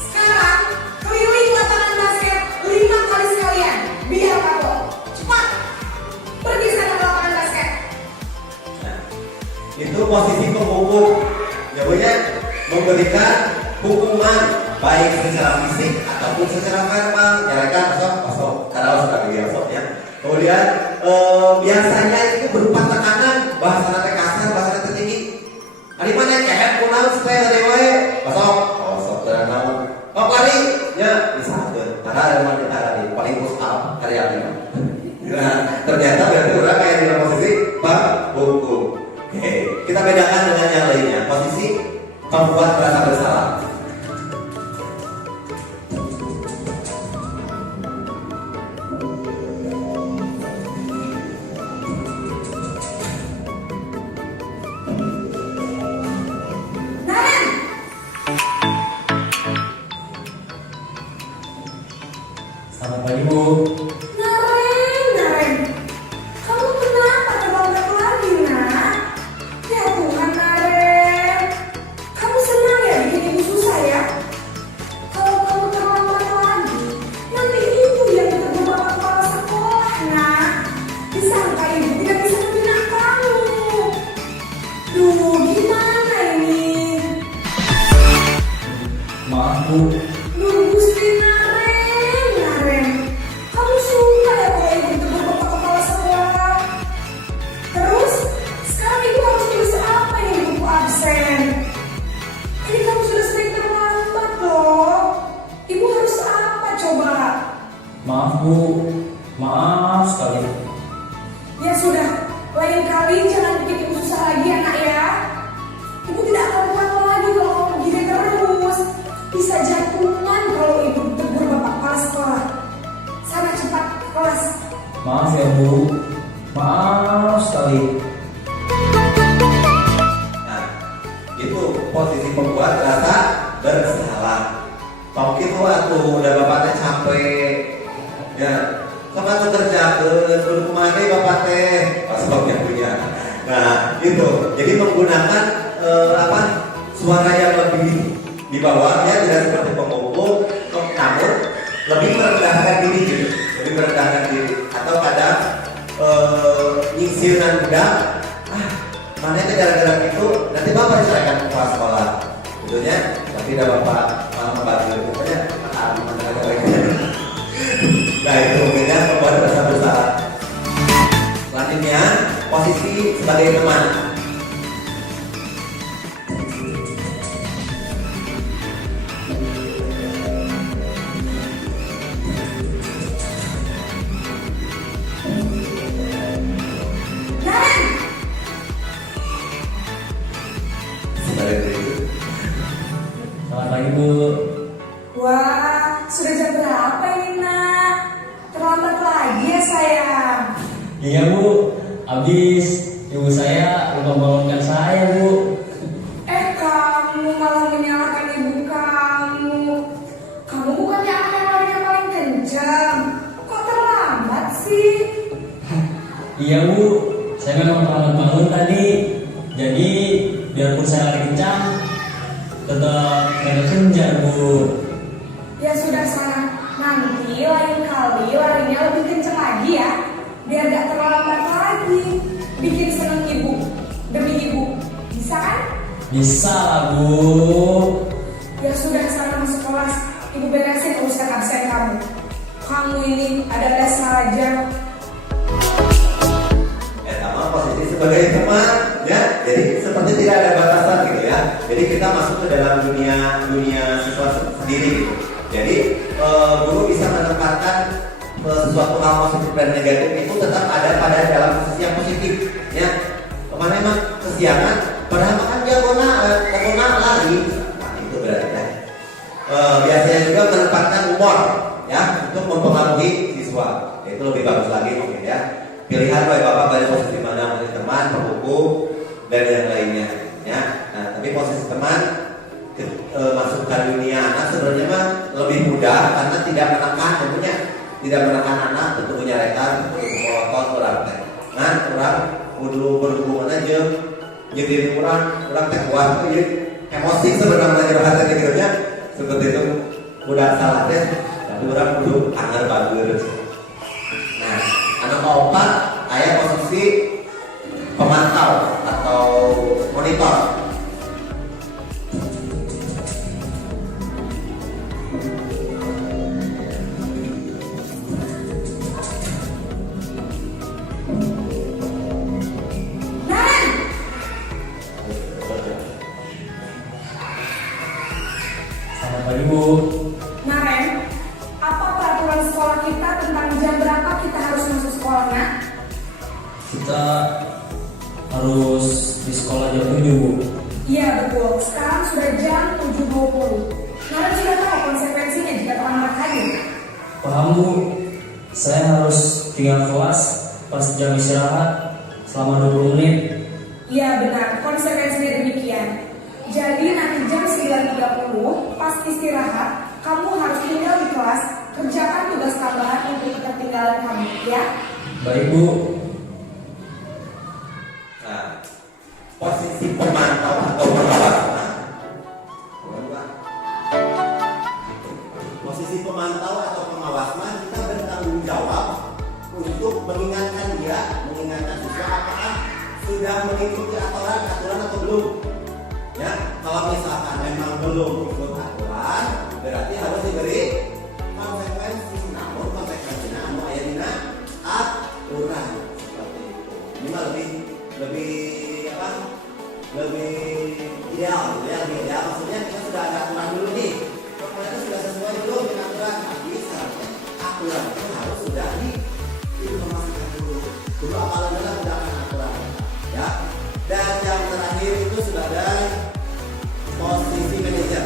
Sekarang, keliling lapangan basket 5 kali sekalian. Biar kapok. Cepat. Pergi sana ke lapangan basket. Nah, itu posisi penghukum. Jawabannya memberikan hukuman baik secara fisik ataupun secara verbal. Nyalakan kosong karena sebagai biasa ya. Kemudian biasanya itu berupa tekanan, bahasa nanti kasar, bahasa nanti tinggi. Hari mana kayak kunal supaya ada wae kosong dan naon. Oh lari, ya misalkan. Karena ada yang kita tadi paling pusat karya ini. Nah, ternyata berarti orang kayak di posisi penghukum. Oke, kita bedakan dengan yang lainnya. Posisi pembuat merasa bersalah. Naren, Selamat pagi Bu. Naren. Kamu kenapa terlambat lagi, nak? Ya Tuhan, Naren. Kamu senang ya bikin ibu susah ya? Kalau kamu terlambat lagi, nanti ibu yang ditegur bapak kepala sekolah, nak. Disangka ibu tidak bisa membina kamu. Duh, gimana ini? Maaf Bu, Duh, Gusti Naren. Kamu suka ya kalau ibu ditegur bapak kepala sekolah? Terus, sekarang ibu harus tulis apa ini di buku absen? Ini kamu sudah sering terlambat loh. Ibu harus apa coba? maaf Bu, maaf sekali. Ya sudah, lain kali jangan bikin ibu susah lagi ya nak ya. Ibu tidak akan kuat lagi kalau kamu begini terus. Bisa jantungan kalau ibu tegur bapak kepala sekolah. Sana cepat ke kelas. Maaf ya Bu, maaf sekali. Nah, itu posisi pembuat rasa bersalah. Tau gitu atuh udah bapaknya capek. Ya, sama tuh kerja ke rumah bapak teh pas yang punya. Nah, gitu. Jadi menggunakan suara yang lebih di bawah ya, tidak seperti penghukum, namun lebih merendahkan diri gitu. Lebih merendahkan diri atau kadang nyisir dan budak. Mana gara-gara itu nanti bapak diserahkan ke kepala sekolah, gitu ya. Tapi tidak bapak malah membantu pokoknya mana nah itu mungkinnya membuat rasa bersalah. Selanjutnya posisi sebagai teman. Iya sayang. Iya Bu, habis ibu saya lupa bangunkan saya Bu. Kamu malah menyalahkan ibu kamu. Kamu bukannya anak yang larinya paling kencang. Kok terlambat sih? Iya Bu, saya memang terlambat bangun tadi. Jadi biarpun saya lari kencang, tetap gak kejar Bu. Ya sudah sana. Nanti lain kali larinya lebih kencang lagi ya. Biar gak terlambat lagi. Bikin seneng ibu. Demi ibu. Bisa kan? Bisa lah Bu. Ya sudah sana masuk kelas. Ibu beresin urusan absen kamu. Kamu ini ada salah aja. Sama posisi sebagai teman, ya. Jadi seperti tidak ada batasan gitu ya. Jadi kita masuk ke dalam dunia siswa sendiri gitu. Jadi guru bisa menempatkan sesuatu hal positif dan negatif itu tetap ada pada dalam posisi yang positif, ya. Kemana emang kesiangan, padahal makan dia kona lari, nah, itu berarti ya. Biasanya juga menempatkan humor, ya, untuk mempengaruhi siswa. Itu lebih bagus lagi mungkin ya. Pilihan baik bapak pada posisi mana, posisi teman, pembuku, dan yang lainnya, ya. Nah, tapi posisi teman masukkan dunia anak sebenarnya mah lebih mudah karena tidak menekan tentunya, tidak menekan anak, tentunya rekan, melotot orang teh. Nah, orang kudu berhubungan aja, jadi orang teh kuat, emosi sebenarnya curhat gitu ya, seperti itu mudah salah deh, tapi orang kudu anger bagus. Nah, anak keempat, ayah posisi pemantau atau monitor. Selamat pagi Bu. Naren, apa peraturan sekolah kita tentang jam berapa kita harus masuk sekolahnya? Kita harus di sekolah jam 7 Bu. Iya betul, sekarang sudah jam 7.20. Naren sudah tahu konsekuensinya jika terlambat hadir. Paham Bu, saya harus tinggal kelas pas jam istirahat selama 20 menit. Iya benar, konsekuensinya demikian. Jadi nanti jam 9.30 pas istirahat, kamu harus tinggal di kelas, kerjakan tugas tambahan untuk ketertinggalan kamu, ya? Baik Bu. Nah, posisi pemantau atau pengawas. Posisi pemantau atau pengawas kita bertanggung jawab untuk mengingatkan siswa apakah sudah mengikuti aturan atau belum. Ya, kalau misalkan memang belum ikut aturan, berarti harus diberi konsekuensi. Namun konsekuensinya anu aya dina aturan seperti itu. Ini mah lebih ideal, gitu ya, lebih ideal. Maksudnya kita sudah ada aturan dulu nih. Pokoknya itu sudah sesuai belum dengan aturan. Tapi seharusnya aturan itu harus sudah diinformasikan dulu. Dulu apalan adalah menggunakan aturan, ya. Dan yang terakhir itu sudah ada posisi manajer.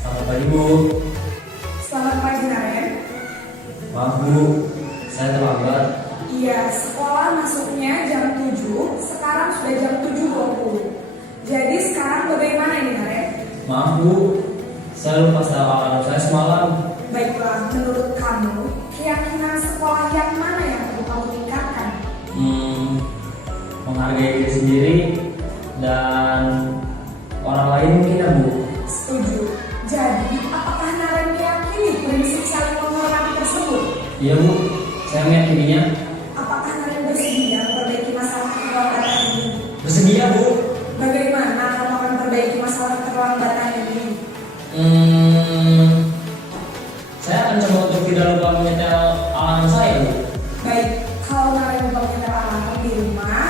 Selamat pagi Bu. Selamat pagi Naren. Maaf Bu, saya terlambat. Iya, sekolah masuknya jam 7, sekarang sudah jam 7.20. Jadi sekarang bagaimana ini Naren? Maaf Bu, saya lupa setel alarm saya semalam. Baiklah, menurut kamu, keyakinan sekolah yang mana yang perlu kamu tingkatkan? Menghargai diri sendiri dan orang lain mungkin ya Bu. Setuju. Jadi, apakah Naren meyakini prinsip saling menghormati tersebut? Iya Bu, saya meyakininya. Apakah Naren bersedia memperbaiki masalah keterlambatan ini? Bersedia Bu. Bagaimana kamu akan memperbaiki masalah keterlambatan ini? Saya akan coba untuk tidak lupa menyetel alarm saya Bu. Baik, kalau Naren lupa menyetel alarm di rumah,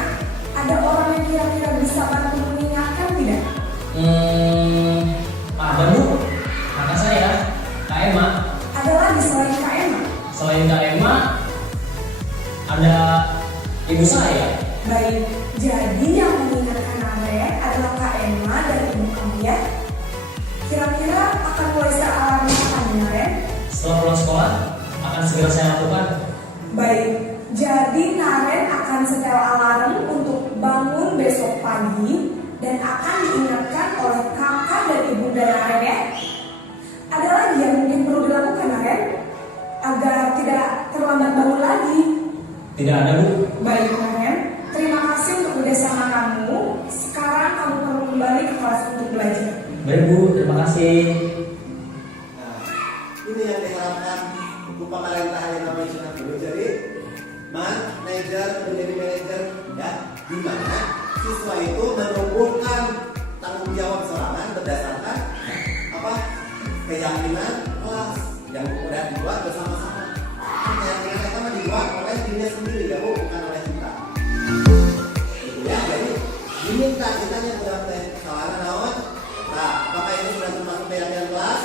ada orang yang kira-kira bisa bantu mengingatkan tidak? Ada Bu, kakak saya, Kak Emma. Ada lagi selain Kak Emma? Selain Kak Emma, ada ibu saya. Baik, jadi yang mengingatkan Naren adalah Kak Emma dan ibu kamu ya. Kira-kira akan mulai secara alami kapan ya, Naren? Setelah pulang sekolah, akan segera saya lakukan. Baik, jadi Naren akan setel alarm untuk bangun besok pagi dan akan diingatkan oleh kakak dan ibunda Naren ya. Ada lagi yang mungkin perlu dilakukan Naren agar tidak terlambat bangun lagi. Tidak ada, Bu. Baik Naren, terima kasih untuk kerjasama kamu. Sekarang kamu perlu kembali ke kelas untuk belajar. Baik, Bu. Terima kasih. Nah, ini yang diharapkan Bu pemerintah yang namanya sudah dulu. Jadi, manajer menjadi manajer ya, di mana siswa itu menumbuhkan tanggung jawab serangan berdasarkan apa keyakinan kelas yang kemudian dibuat bersama-sama. Keyakinan kita mah dibuat oleh dirinya sendiri ya, Bu, bukan oleh kita. Gitu ya, jadi diminta kita yang sudah kesalahan naon. Nah, apakah itu sudah termasuk keyakinan kelas?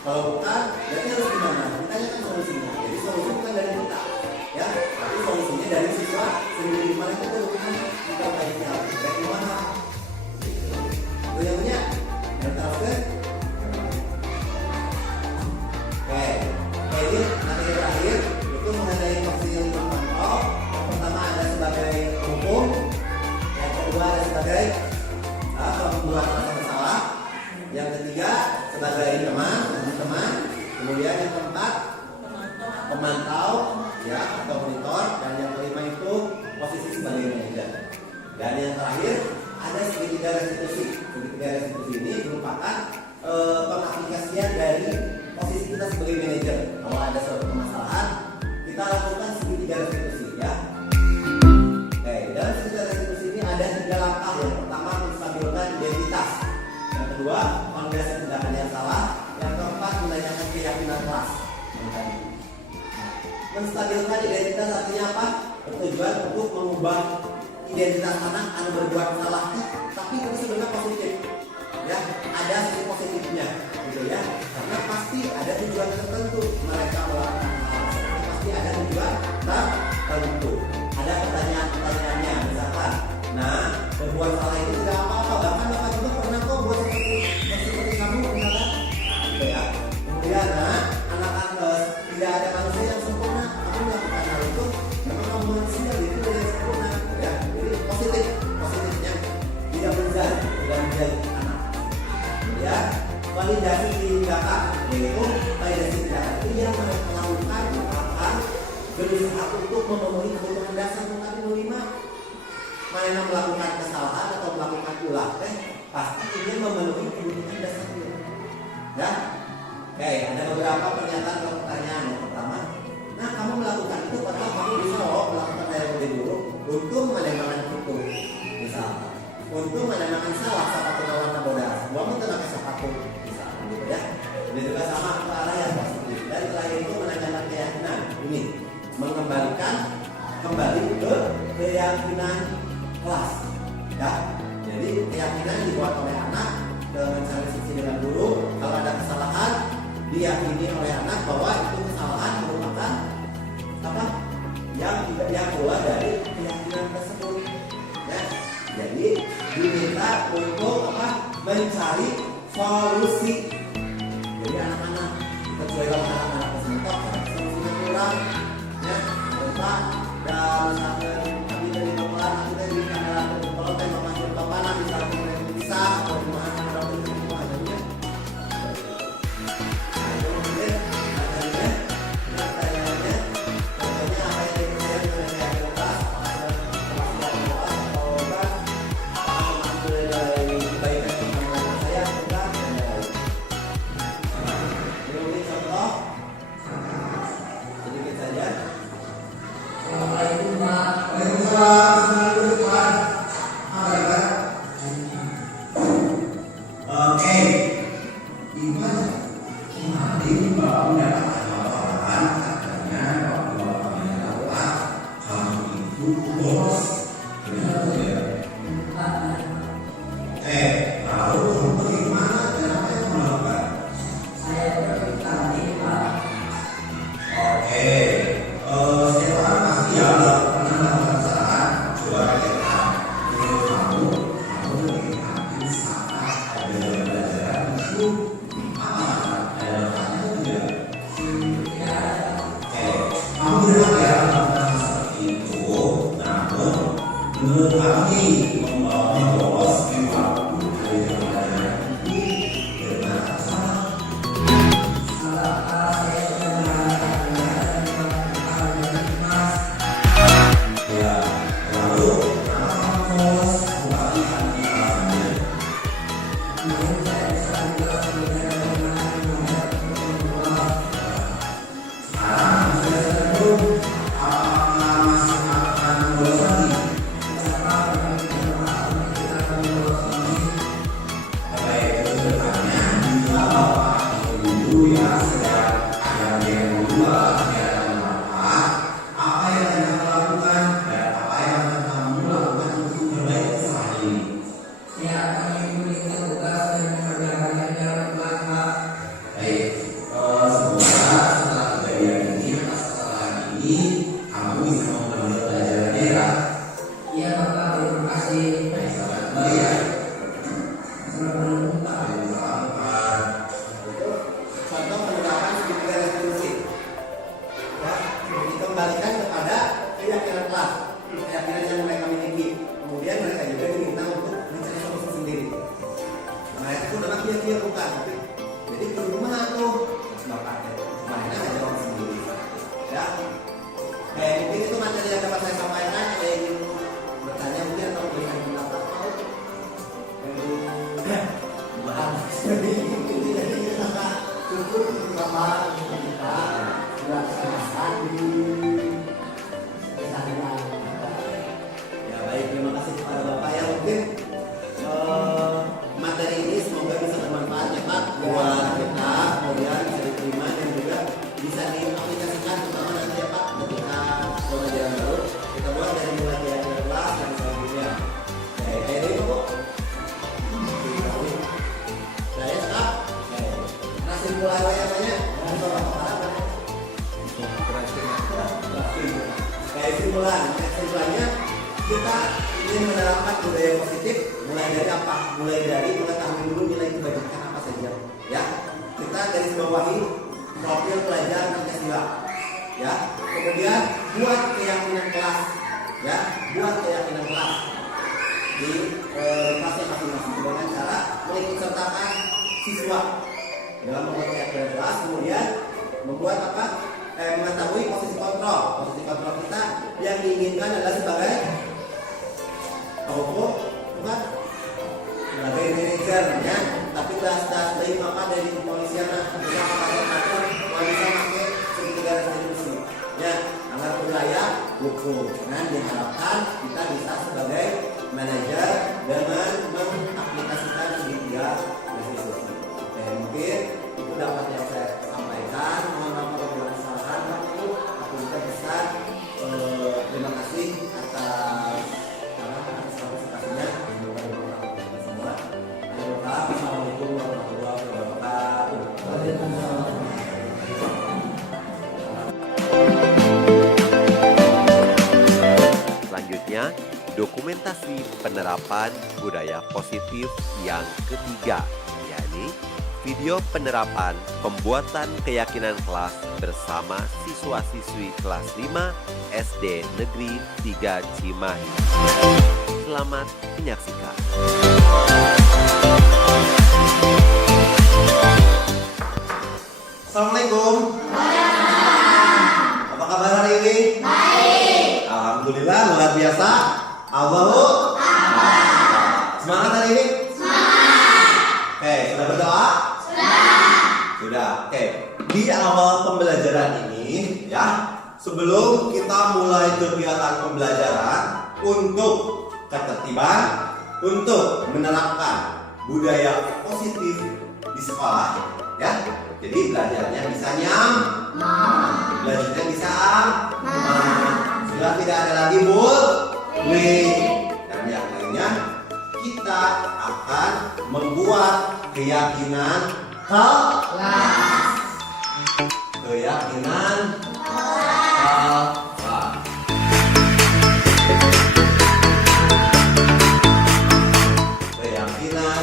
Kalau bukan, berarti harus gimana? Kita kan solusinya. Jadi solusi bukan dari kita, ya, tapi solusinya dari siswa sendiri. Gimana kita bukan kita baiknya, dari gimana? Itu yang punya, yang terakhir. Oke, ini nanti terakhir itu mengenai fungsi memantau. Yang pertama ada sebagai hukum, yang kedua ada sebagai pembuat rasa bersalah, yang ketiga sebagai teman, kemudian yang keempat pemantau, ya, atau monitor, dan yang kelima itu posisi sebagai manajer. Dan yang terakhir ada segitiga restitusi. Segitiga restitusi ini merupakan pengaplikasian dari posisi kita sebagai manajer. Kalau ada suatu permasalahan, kita lakukan segitiga restitusi, ya. Oke, dalam segitiga restitusi ini ada 3 langkah. Yang pertama menstabilkan identitas. Yang kedua, menganalisa tindakan yang salah. Yang keempat, menanyakan keyakinan kelas. Menstabilkan identitas artinya apa? Bertujuan untuk mengubah identitas anak anu berbuat salah, tapi itu sebenarnya positif. Ya, ada sisi positifnya, gitu ya. Karena pasti ada tujuan tertentu mereka melakukan hal tersebut. Pasti ada tujuan tertentu. Ada pertanyaan-pertanyaannya, misalkan, nah, berbuat salah itu tidak apa-apa. Bahkan bapak juga pernah kok buat seperti kamu, misalkan, gitu ya. Kemudian, nah, anak-anak tidak ada manusia yang sempurna. Kamu melakukan hal itu, memang kamu manusia itu tidak sempurna, gitu ya. Jadi positifnya tidak menjadi anak. Ya, validasi data, yaitu validasi data itu yang melakukan berusaha untuk memenuhi kebutuhan dasar tadi 5. Mana melakukan kesalahan atau melakukan ulah, pasti ingin memenuhi kebutuhan dasar itu. Ya, oke, ada beberapa pernyataan atau pertanyaan. Yang pertama, nah kamu melakukan itu padahal kamu bisa melakukan hal yang lebih buruk. Untung menemangan itu, misalnya. Untung menemangan salah sepatu warna bodas. Kamu tenang sepatu, misalnya, gitu ya. Ini juga sama ke arah yang positif. Dan terakhir itu menanyakan keyakinan. Ini mengembalikan kembali ke keyakinan kelas, ya. Jadi keyakinan dibuat oleh anak dengan cara diskusi dengan guru. Kalau ada kesalahan, diyakini oleh anak bahwa itu kesalahan merupakan apa? Yang keluar dari keyakinan tersebut, ya. Jadi diminta untuk apa? Mencari solusi. Jadi anak-anak kecuali kalau anak-anak kesentok, solusinya kurang, ya. Lupa dan misalkan kami dari bapak kita di kamera kalau tembak masuk bapak nanti misalnya bisa atau gimana kalau itu semua adanya. Nah itu mungkin pertanyaannya contohnya apa yang dikerjakan oleh kelas atau kan mengambil dari kebaikan saya bukan diaplikasikan terutama nanti apa ketika pembelajaran baru kita buat dari mulai keyakinan kelas dan selanjutnya. Kayak ini kok. Saya stop. Nasi mulai banyak. Kayak simpulannya kita ingin menerapkan budaya positif mulai dari apa? Mulai dari mengetahui dulu nilai kebajikan apa saja. Ya, kita garis bawahi profil pelajar Pancasila. Ya, kemudian buat keyakinan kelas. Ya, buat keyakinan kelas di kelasnya masing-masing dengan cara mengikut sertakan siswa dalam membuat keyakinan kelas. Kemudian membuat apa? Mengetahui posisi kontrol kita yang diinginkan adalah sebagai bukan sebagai manajer ya, tapi das apa dari kepolisian bisa pakai segitiga restitusi ya, agar budaya hukum dan diharapkan kita bisa sebagai manajer dengan mengaplikasikan segitiga restitusi. Oke, mungkin itu dapat yang saya sampaikan. Mohon maaf apabila ada kesalahan. Aku ucapkan terima kasih atas partisipasinya. Semoga bermanfaat semua. Assalamualaikum warahmatullahi wabarakatuh. Selanjutnya, dokumentasi penerapan budaya positif yang ketiga, yakni video penerapan pembuatan keyakinan kelas bersama siswa-siswi kelas 5 SD Negeri 3 Cimahi. Selamat menyaksikan. Assalamualaikum. Apa kabar hari ini? Baik. Alhamdulillah, luar biasa. Allahu Akbar. Semangat hari ini? Semangat. Oke, sudah berdoa? Sudah. Oke. Di awal pembelajaran ini ya, sebelum kita mulai kegiatan pembelajaran untuk ketertiban, untuk menerapkan budaya positif di sekolah ya. Jadi belajarnya bisa belajarnya bisa sudah tidak ada lagi dan yang lainnya. Kita akan membuat keyakinan kelas. Keyakinan kelas. Keyakinan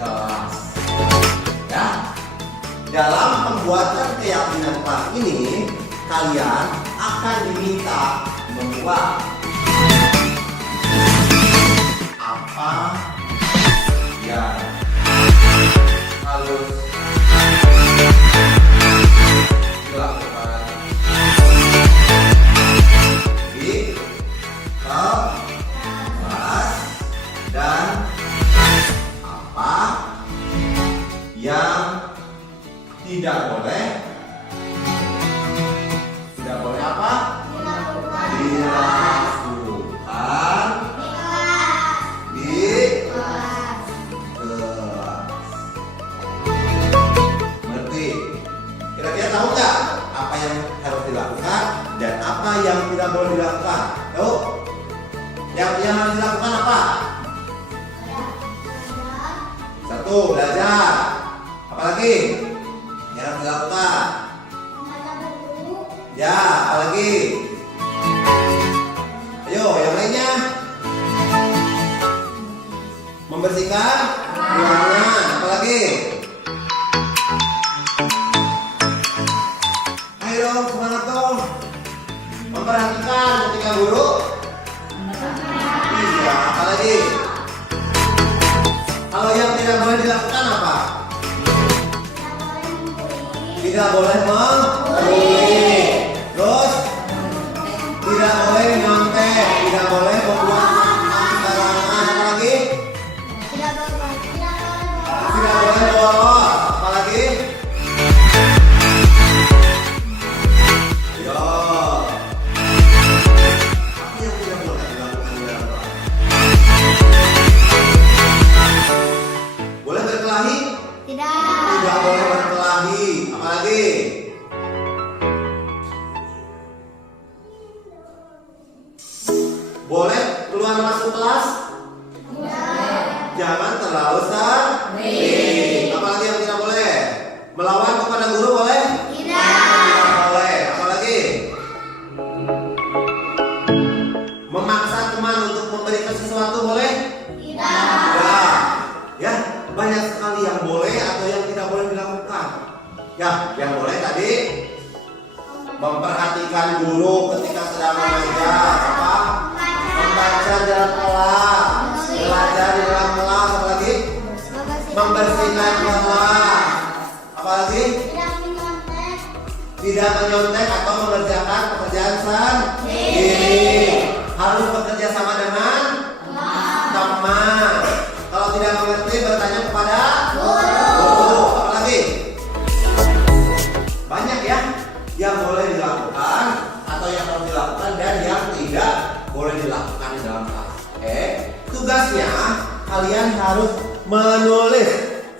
kelas. Ya. Dalam pembuatan keyakinan kelas ini, kalian akan diminta membuat apa yang harus dilakukan di kelas dan apa yang tidak boleh apa? Dilakukan di kelas. Ngerti? Kira-kira tahu nggak apa yang harus dilakukan dan apa yang tidak boleh dilakukan? Tahu? Yang harus dilakukan apa? Satu, belajar. Apalagi? Yang harus dilakukan? Ya, apalagi? Ayo, yang lainnya. Membersihkan ruangan, apalagi? Ayo dong, semangat dong. Memperhatikan ketika guru. Iya, apalagi? Kalau yang tidak boleh dilakukan apa? Tidak boleh membuli. Terus tidak boleh nyontek, tidak boleh membuat sembarangan, apalagi? Tidak boleh bolos, apalagi? Yo. Apa yang tidak boleh dilakukan di dalam kelas? Boleh berkelahi? Tidak boleh berkelahi, apalagi? Boleh keluar masuk kelas? Jangan terlalu sering. Apalagi yang tidak boleh? Melawan kepada guru boleh? Tidak boleh. Apalagi? Memaksa teman untuk memberikan sesuatu boleh? Tidak. Ya, banyak sekali yang boleh atau yang tidak boleh dilakukan. Ya, yang boleh tadi memperhatikan guru ketika sedang mengajar, apa? Membaca di dalam kelas, belajar di dalam kelas, apalagi membersihkan kelas, apalagi tidak menyontek atau mengerjakan pekerjaan sendiri. Harus bekerja sama dengan teman. Kalau tidak mengerti bertanya kepada guru. Apalagi? Banyak ya yang boleh dilakukan atau yang harus dilakukan dan yang tidak boleh dilakukan di dalam kelas. Oke, tugasnya kalian harus menulis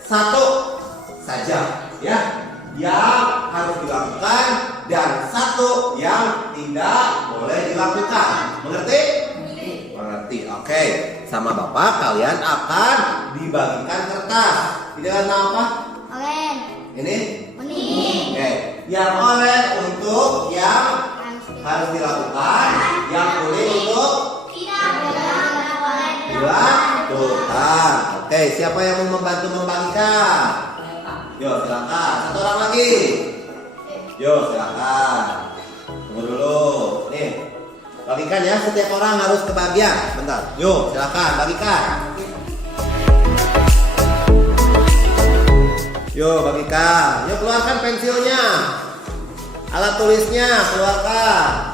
satu saja ya yang harus dilakukan dan satu yang tidak boleh dilakukan. Mengerti? Mengerti. Oke, sama Bapak kalian akan dibagikan kertas. Dengan nama apa? Ini? Oke, yang oranye untuk yang harus dilakukan, yang kuning untuk dilakukan. Oke, siapa yang mau membantu membagikan? Yo, silakan. Satu orang lagi. Yo, silakan. Tunggu dulu. Nih, bagikan ya. Setiap orang harus kebagian. Bentar. Yo, silakan bagikan. Yo, bagikan. Yo, keluarkan pensilnya. Alat tulisnya keluarkan.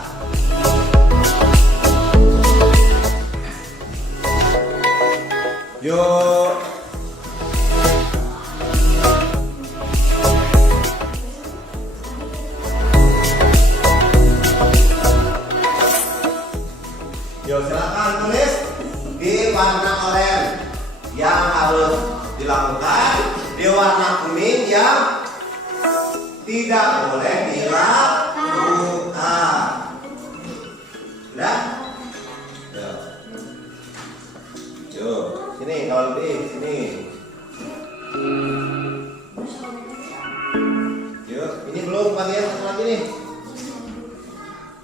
Yo. Yo, silakan tulis di warna oranye yang harus dilakukan, di warna kuning yang tidak boleh dilakukan. Sudah? Yo. Yo, sini kalau lebih sini. Yo, ini belum bagian satu lagi nih.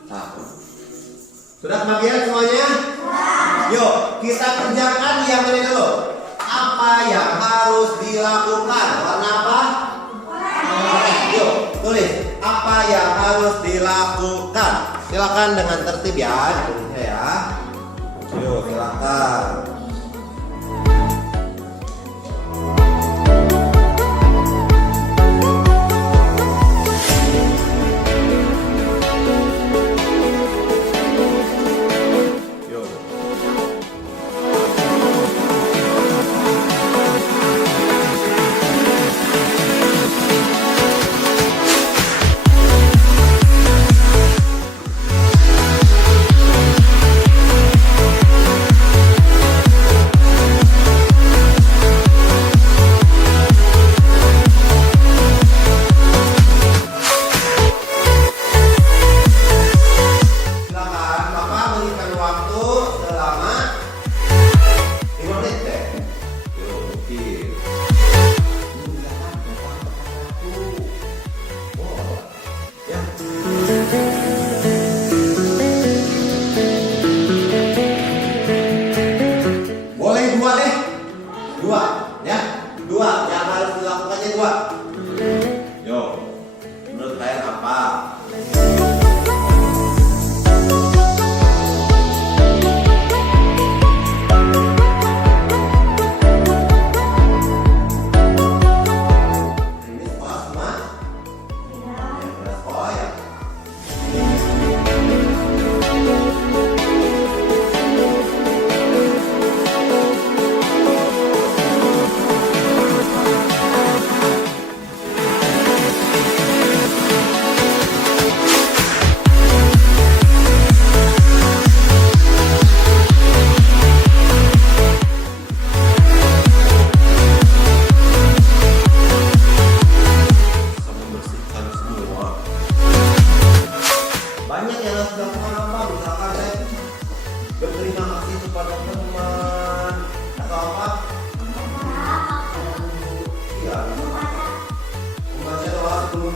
Satu. Sudah kebagian semuanya? Yuk, kita kerjakan yang ini dulu. Apa yang harus dilakukan? Warna apa? Yuk, tulis. Apa yang harus dilakukan? Silakan dengan tertib ya, tulisnya ya. Yuk, silakan.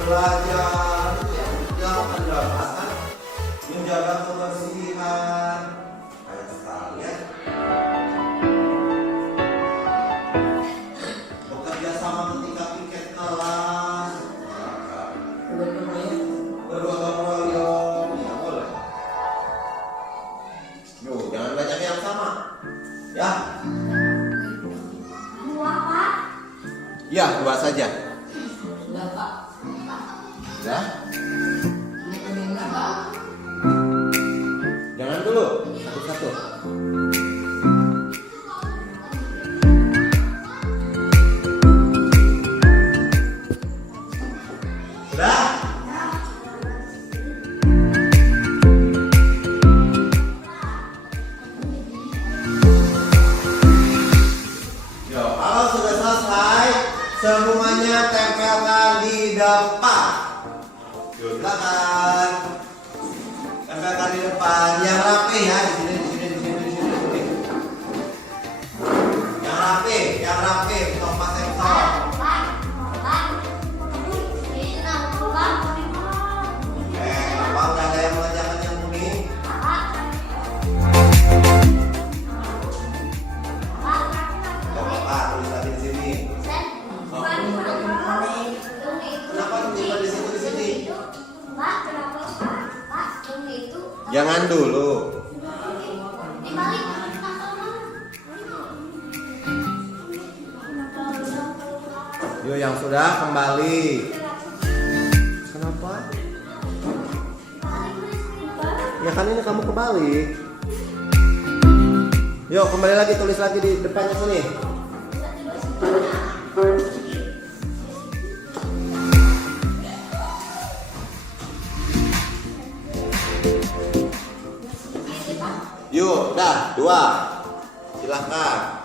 belajar dilakukan dalam kelas, menjaga kebersihan. Banyak sekali ya. Bekerja sama ketika piket kelas. Bergotong royong. Ya boleh. Yuk, jangan banyak yang sama. Ya. Dua, Pak. Ya, dua saja. Ya. Jangan dulu, satu-satu. Sudah? Yo, kalau sudah selesai, semuanya tempelkan di depan. Yuk, silakan. Tempelkan di depan, yang rapi ya, di sini. Yang rapi, tempat sensor. Kenapa udah ada yang mengerjakan yang ini? Coba Pak, tulis lagi di sini. Kenapa tulis di sini? Jangan dulu. Yuk yang sudah kembali. Kenapa? Ya kan ini kamu kembali. Yuk kembali lagi, tulis lagi di depannya sini. Yuk, dah, dua. Silahkan.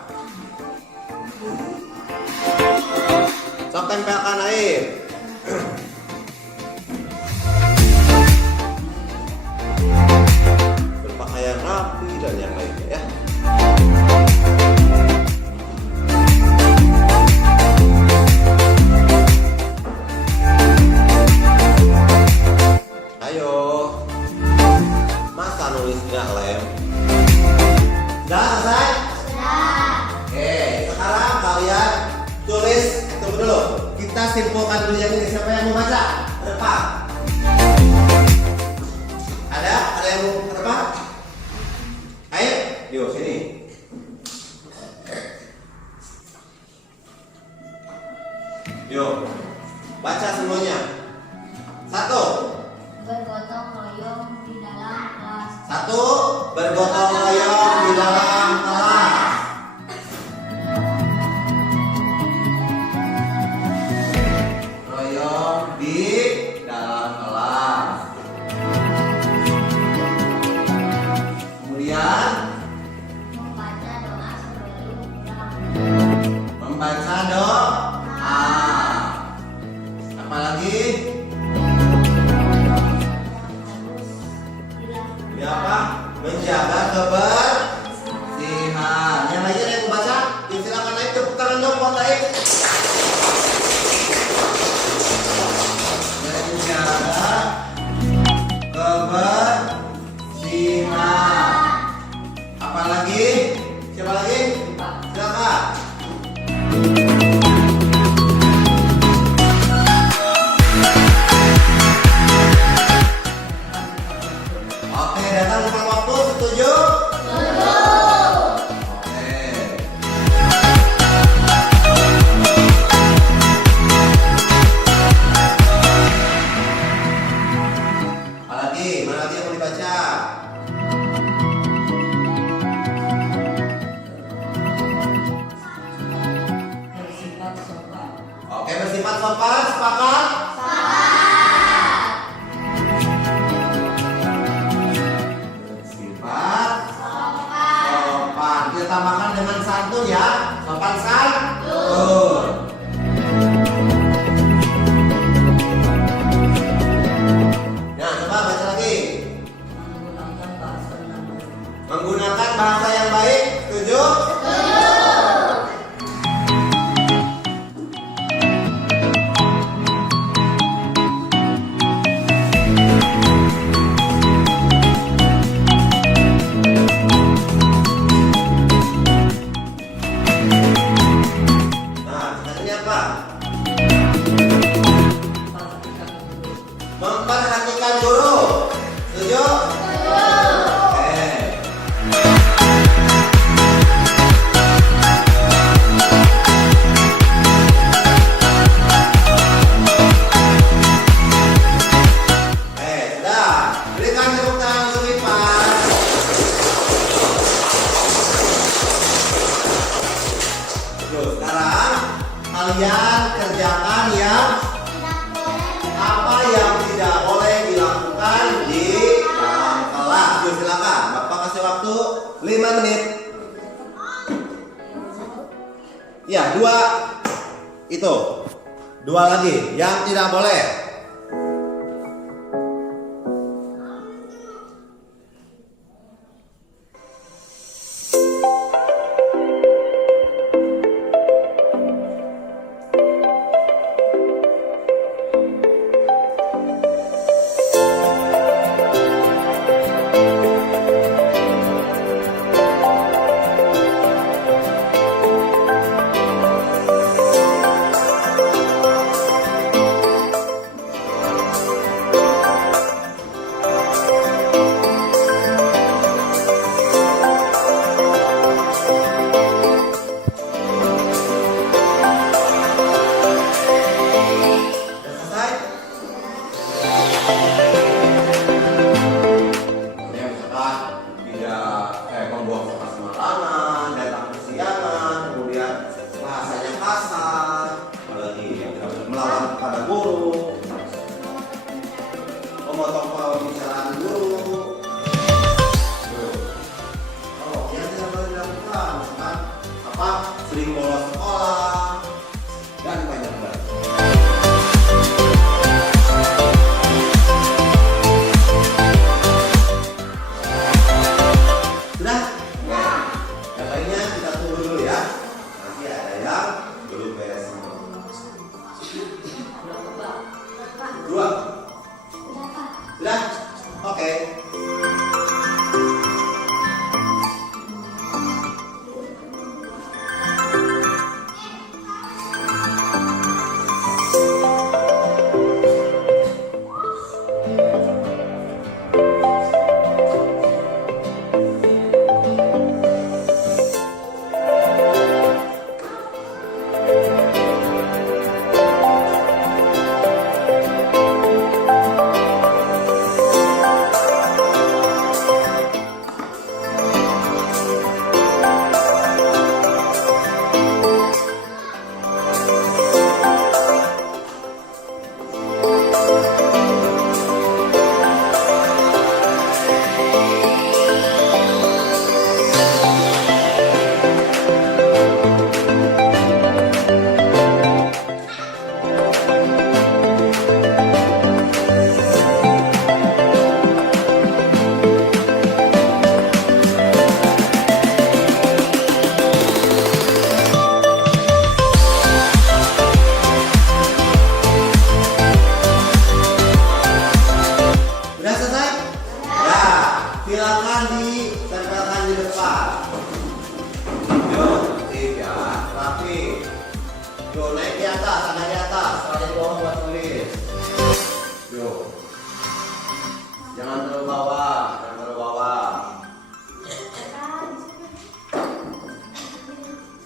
Sok tempelkan air. Berpakaian rapi dan yang lainnya ya. Ayo. Masa nulisnya lem? Sudah selesai? Sudah. Oke, sekarang kalian tulis. Tunggu dulu. Kita simpulkan dulu yang ini. Siapa yang mau baca? Ke depan. Ada? Ada yang mau ke depan? Ayo, yuk sini. Yuk, baca semuanya. Satu. Bergotong royong di dalam kelas. Satu, bergotong royong di dalam kelas. Royong di dalam kelas. Kemudian Membaca doa sebelum pulang. membaca doa. Apalagi? Ya apa? Menjaga kebersihan. Yang lainnya ada yang mau baca? Yuk, silakan naik, tepuk tangan dong buat naik. Menjaga kebersihan. Apalagi? Siapa lagi? Silakan. Oke, datang tepat waktu, setuju? Setuju. Oke. Apalagi? Mana lagi yang mau dibaca? Oke, bersifat sopan, sepakat? Bersifat sopan. Kita tambahkan dengan santun ya. Sopan santun. Nah, coba baca lagi. Menggunakan bahasa yang baik. Setuju? memperhatikan guru. Setuju? Oke. Sudah. Berikan tepuk tangan untuk Ipan. Terus sekarang kalian kerjakan yang apa yang tidak boleh dilakukan di dalam kelas. Yuk silakan, Bapak kasih waktu 5 menit. Ya, 2 itu. 2 lagi yang tidak boleh. Memotong pembicaraan guru. Oh, yang tidak boleh dilakukan, misalkan apa? Sering bolos sekolah dan banyak lagi. Sudah? Ya. Yang lainnya kita tunggu dulu ya. Nanti ada yang belum beres semua. 2. Sudah? Oke. Silakan ditempelkan di depan. Yuk, tertib ya, rapi. Yuk, naik di atas, ada di atas, ada di bawah buat tulis. Yuk, jangan terlalu bawah, jangan terlalu bawah.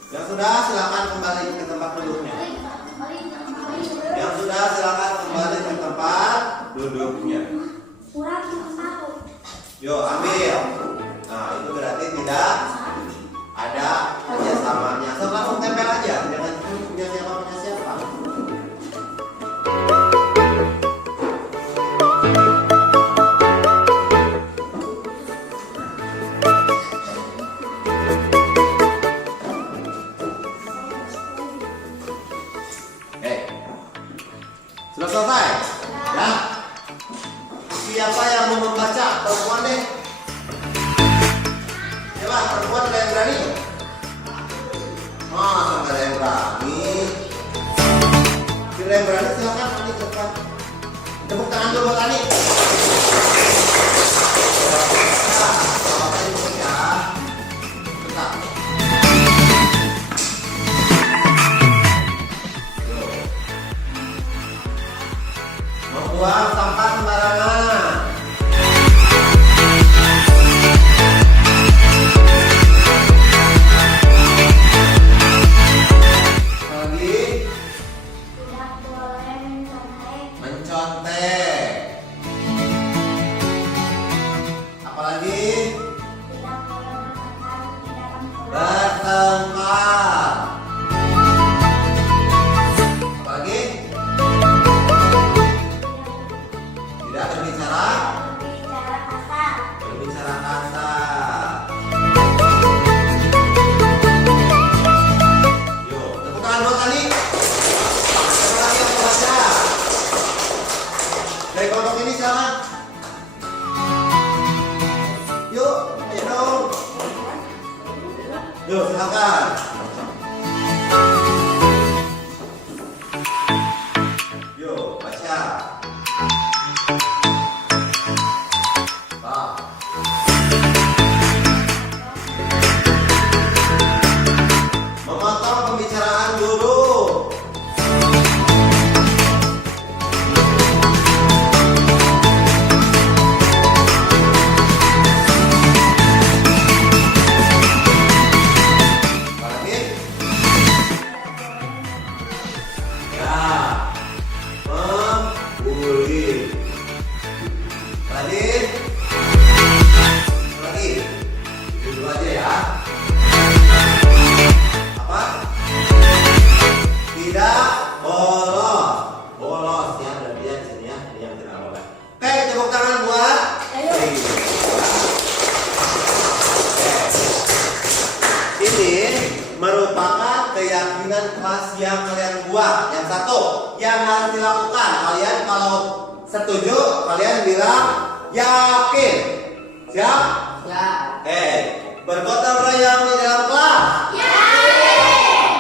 Yang sudah, silakan kembali ke tempat duduknya. Yang sudah, silakan kembali ke tempat duduknya. Yuk, ambil. Nah, itu berarti tidak ada kerjasamanya. So, langsung tempel aja, jangan punya siapa punya siapa. Sudah selesai? Ya. Siapa yang mau membaca? Perempuan deh. Coba perempuan ada yang berani? Masa nggak ada yang berani? Bila yang berani silakan Ani cepat. Tepuk tangan dulu buat Ani. Nah, apa ini ya? Bentar. Membuat buang sampah sembarangan. Lagi Tidak boleh mencontek. Apalagi tidak boleh bertengkar di dalam keluarga. bertengkar. Apalagi tidak berbicara Berbicara kasar. berbicara kasar. Yuk, tepuk tangan buat Tani. Siapa lagi yang mau baca? Dari kelompok ini silakan. Yuk, ayo dong. Yuk, silakan. Yuk, baca. Bah. Memotong pembicaraan guru. Apalagi? Ya, membuli. Apalagi? Lagi? Itu dulu aja ya. Apa? Tidak bolos. Bolos ya, berarti ya di sini ya, ini yang tidak boleh. Oke, tepuk tangan buat. Ayo. Ini merupakan keyakinan kelas yang kalian buat. Yang satu, yang harus dilakukan. Kalian kalau setuju, kalian bilang yakin. Siap? Ya. Bergotong royong di dalam kelas.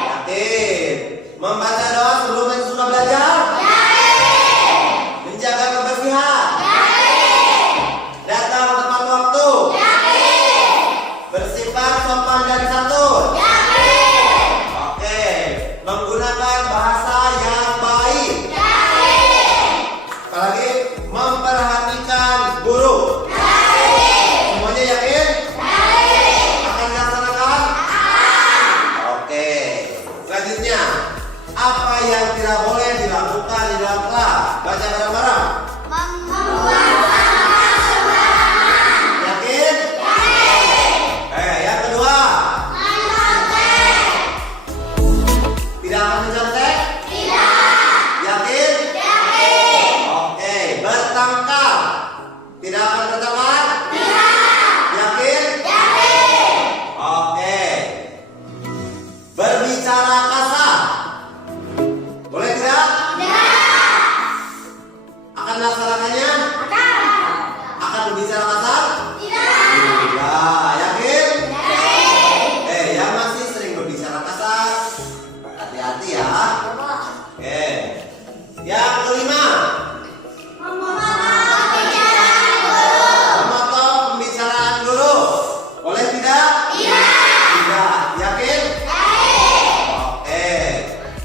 Yakin. Membaca doa sebelum sudah belajar. Menjaga kebersihan. Datang tepat waktu. Bersifat sopan dan santun. Oke. Menggunakan bahasa yang baik. Apalagi memperhatikan guru. Semuanya yakin? Akan dilaksanakan? Oke. Selanjutnya, apa yang tidak boleh dilakukan di dalam kelas? Baca bareng-bareng. Yakin? Yang kedua. Tidak akan mencontek? Yakin? Oke. Bertengkar? Tidak akan bertengkar? Yakin? Oke. Berbicara kasar? Boleh tidak? Akan melaksanakannya? Akan berbicara kasar? Tidak. Yakin? Yang masih sering berbicara kasar, hati-hati ya. Oke. Yang kelima. Memotong pembicaraan guru. Boleh tidak? Tidak. Yakin? Oke.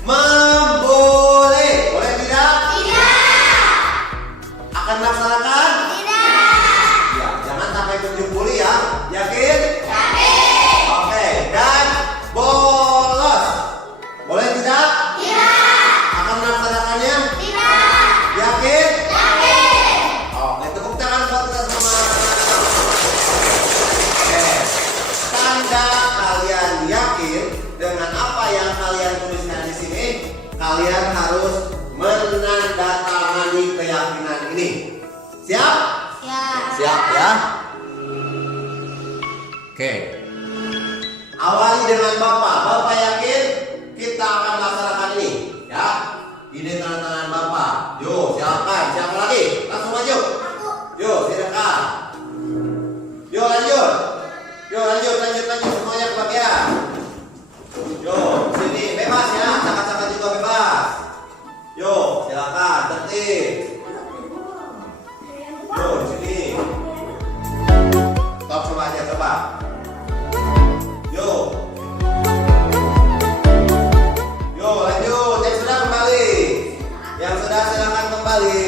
Membuli. Boleh tidak? Akan melaksanakan? Ya, jangan sampai menjempuli ya. Yakin? Oke. Dan bolos. Boleh tidak? Akan melaksanakannya? Yakin? Oke, tepuk tangan buat kita semua. Oke. Tanda kalian yakin dengan apa yang kalian tuliskan di sini, kalian harus menandatangani keyakinan ini. Siap? Siap ya? Oke. Awali dengan Bapak. Bapak yakin kita akan melaksanakan ini, ya? Ini tanda tangan Bapak. Yuk, silakan. Siapa lagi? Langsung maju. Yuk, silakan. Yuk, lanjut. Yuk, lanjut. Semuanya kebagian. Yuk, sini bebas ya. Cakap-cakap juga bebas. Yuk, silakan. Tertib. Yuk, di sini. Stop, coba aja, coba. Yuk. Yuk, lanjut. Yang sudah kembali. Yang sudah silakan kembali.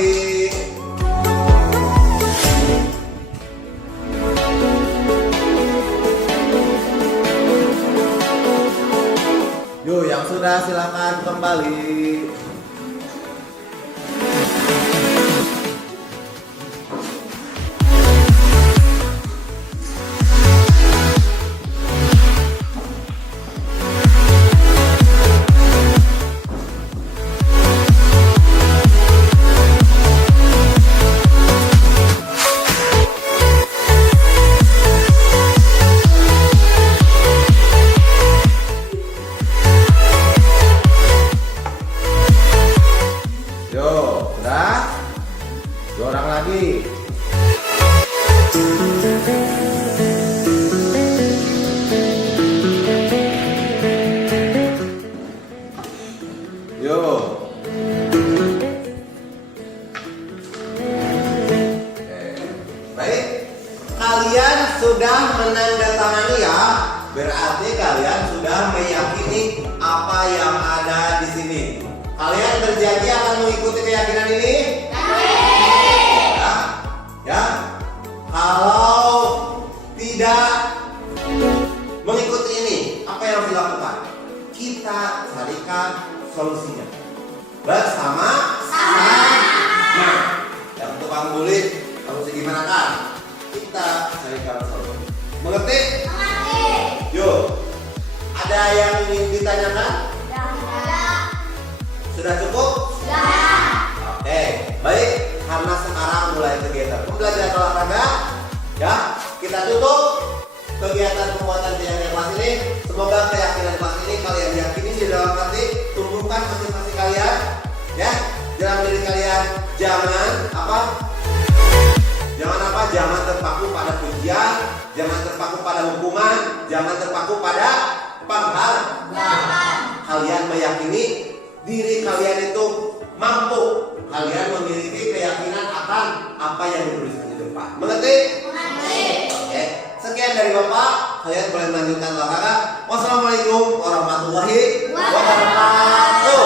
lagi. Yuk. Baik, kalian sudah menandatangani ya. Berarti kalian sudah meyakini apa yang ada di sini. Kalian berjanji akan mengikuti keyakinan ini? Ya. Ya. Kalau tidak mengikuti ini, apa yang harus dilakukan? Kita carikan solusinya bersama-sama. Yang tukang bulit harus gimana kan? Kita carikan solusi. Mengerti? Yuk. Ada yang ingin ditanyakan? Sudah cukup? Oke, baik. Karena sekarang mulai kegiatan pembelajaran olahraga, ya, kita tutup kegiatan pembuatan keyakinan kelas ini. Semoga keyakinan kelas ini kalian yakini di dalam hati, tumbuhkan motivasi kalian, ya, dalam diri kalian. Jangan Jangan terpaku pada pujian, jangan terpaku pada hukuman, jangan terpaku pada penghalang. Kalian meyakini diri kalian itu mampu. Kalian memiliki keyakinan akan apa yang dituliskan di depan. Mengerti? Oke. Sekian dari Bapak. Kalian boleh melanjutkan olahraga. Wassalamualaikum warahmatullahi wabarakatuh.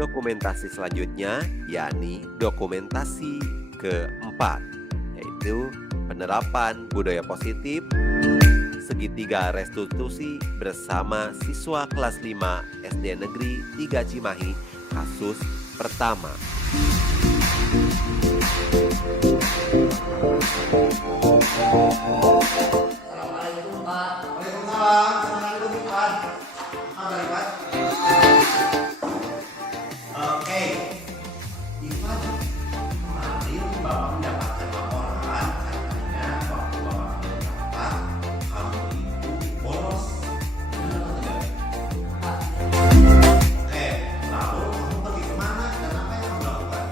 Dokumentasi selanjutnya yakni dokumentasi keempat, yaitu penerapan budaya positif segitiga restitusi bersama siswa kelas 5 SD Negeri 3 Cimahi, kasus pertama. Assalamualaikum Pak. Waalaikumsalam. Selamat duduk, Pak. Apa Pak? Oke. Ivan, kemarin Bapak mendapatkan laporan katanya waktu Bapak mendapat kamu itu bolos. Benar atau tidak? Oke, lalu kamu pergi kemana dan apa yang kamu lakukan?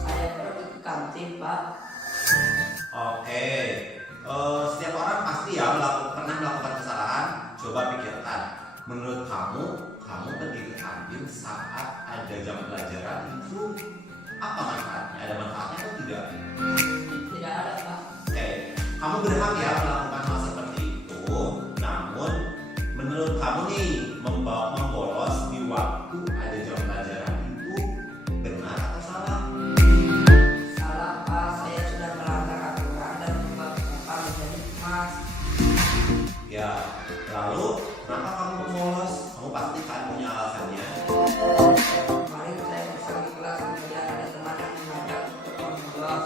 Saya pergi ke kantin Pak. Oke, setiap orang pasti ya pernah melakukan kesalahan. Coba pikirkan, menurut kamu pergi ke kantin saat ada jam pelajaran itu apa manfaatnya? Ada manfaatnya atau tidak? Tidak ada Pak. Oke, kamu berhak ya melakukan hal seperti itu. Namun, menurut kamu nih membolos di waktu ada jam pelajaran itu benar atau salah? Salah Pak, saya sudah melanggar aturan dan membuat Bapak menjadi emas. Ya, lalu kenapa kamu bolos? Kamu pasti kan punya alasannya. Kemarin saya besar di kelas kemudian ada teman yang mengajak untuk membolos.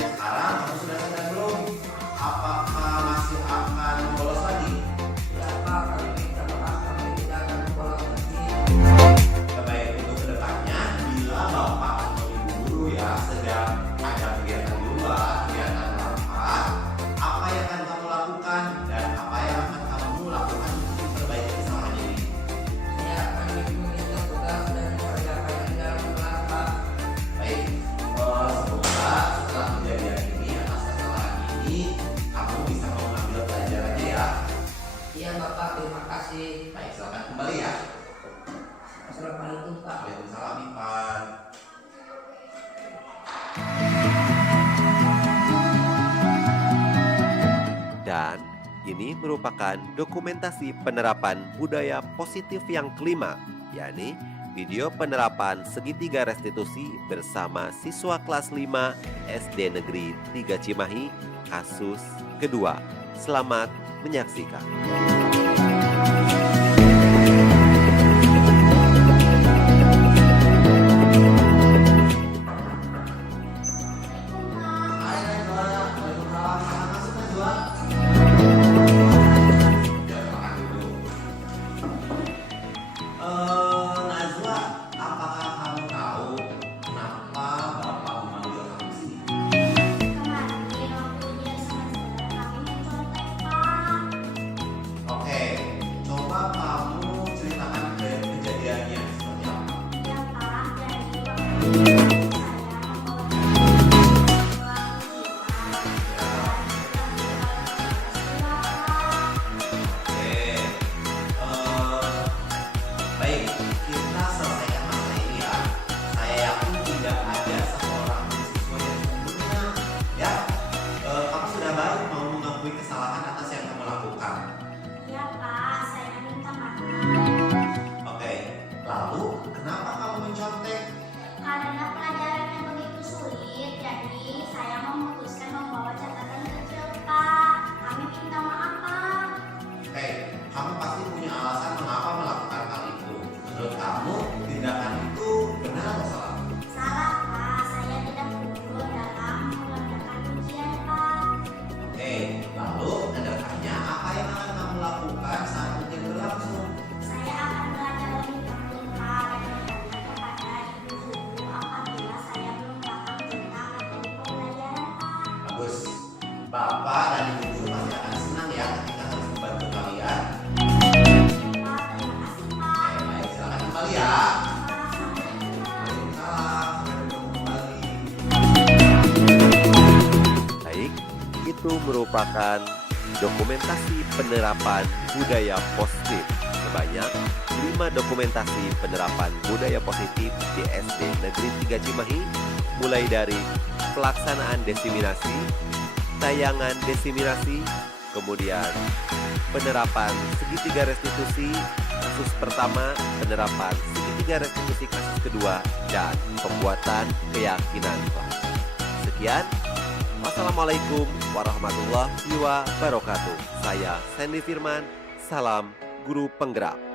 Sekarang kamu sudah sadar belum? Apakah masih akan bolos lagi? Tidak Pak, kami minta maaf, kami tidak akan membolos lagi. Baik, untuk kedepannya, bila Bapak atau Ibu guru ya sedang ada kegiatan di luar, kegiatan rapat, apa yang akan kamu lakukan dan apa yang akan kamu lakukan untuk memperbaiki kesalahan ini? Saya akan menghitung tugas dan mengerjakannya di dalam kelas Pak. Baik, semoga setelah kejadian ini atas kesalahan ini kamu bisa mengambil pelajarannya ya. Iya Bapak, terima kasih. Baik, silakan kembali ya. Assalamualaikum Pak. Waalaikumsalam, Ivan. Dan ini merupakan dokumentasi penerapan budaya positif yang kelima, yakni video penerapan segitiga restitusi bersama siswa kelas 5 SD Negeri 3 Cimahi, kasus kedua. Selamat menyaksikan. Hai Najwa, waalaikumsalam. Selamat masuk Najwa. Ya, makan dulu. Najwa, apakah kamu tahu kenapa Bapak memanggil kamu ke sini? Kemarin Bagus. Bapak dan Ibu guru pasti akan senang ya ketika harus membantu kalian. Baik, silakan kembali ya. Waalaikumsalam, sampai bertemu kembali. Baik, itu merupakan dokumentasi penerapan budaya positif sebanyak 5 dokumentasi penerapan budaya positif di SD Negeri 3 Cimahi, mulai dari pelaksanaan desiminasi, tayangan desiminasi, kemudian penerapan segitiga restitusi kasus pertama, penerapan segitiga restitusi kasus kedua, dan pembuatan keyakinan kelas. Sekian. Wassalamualaikum warahmatullahi wabarakatuh. Saya Sandy Firman, salam guru penggerak.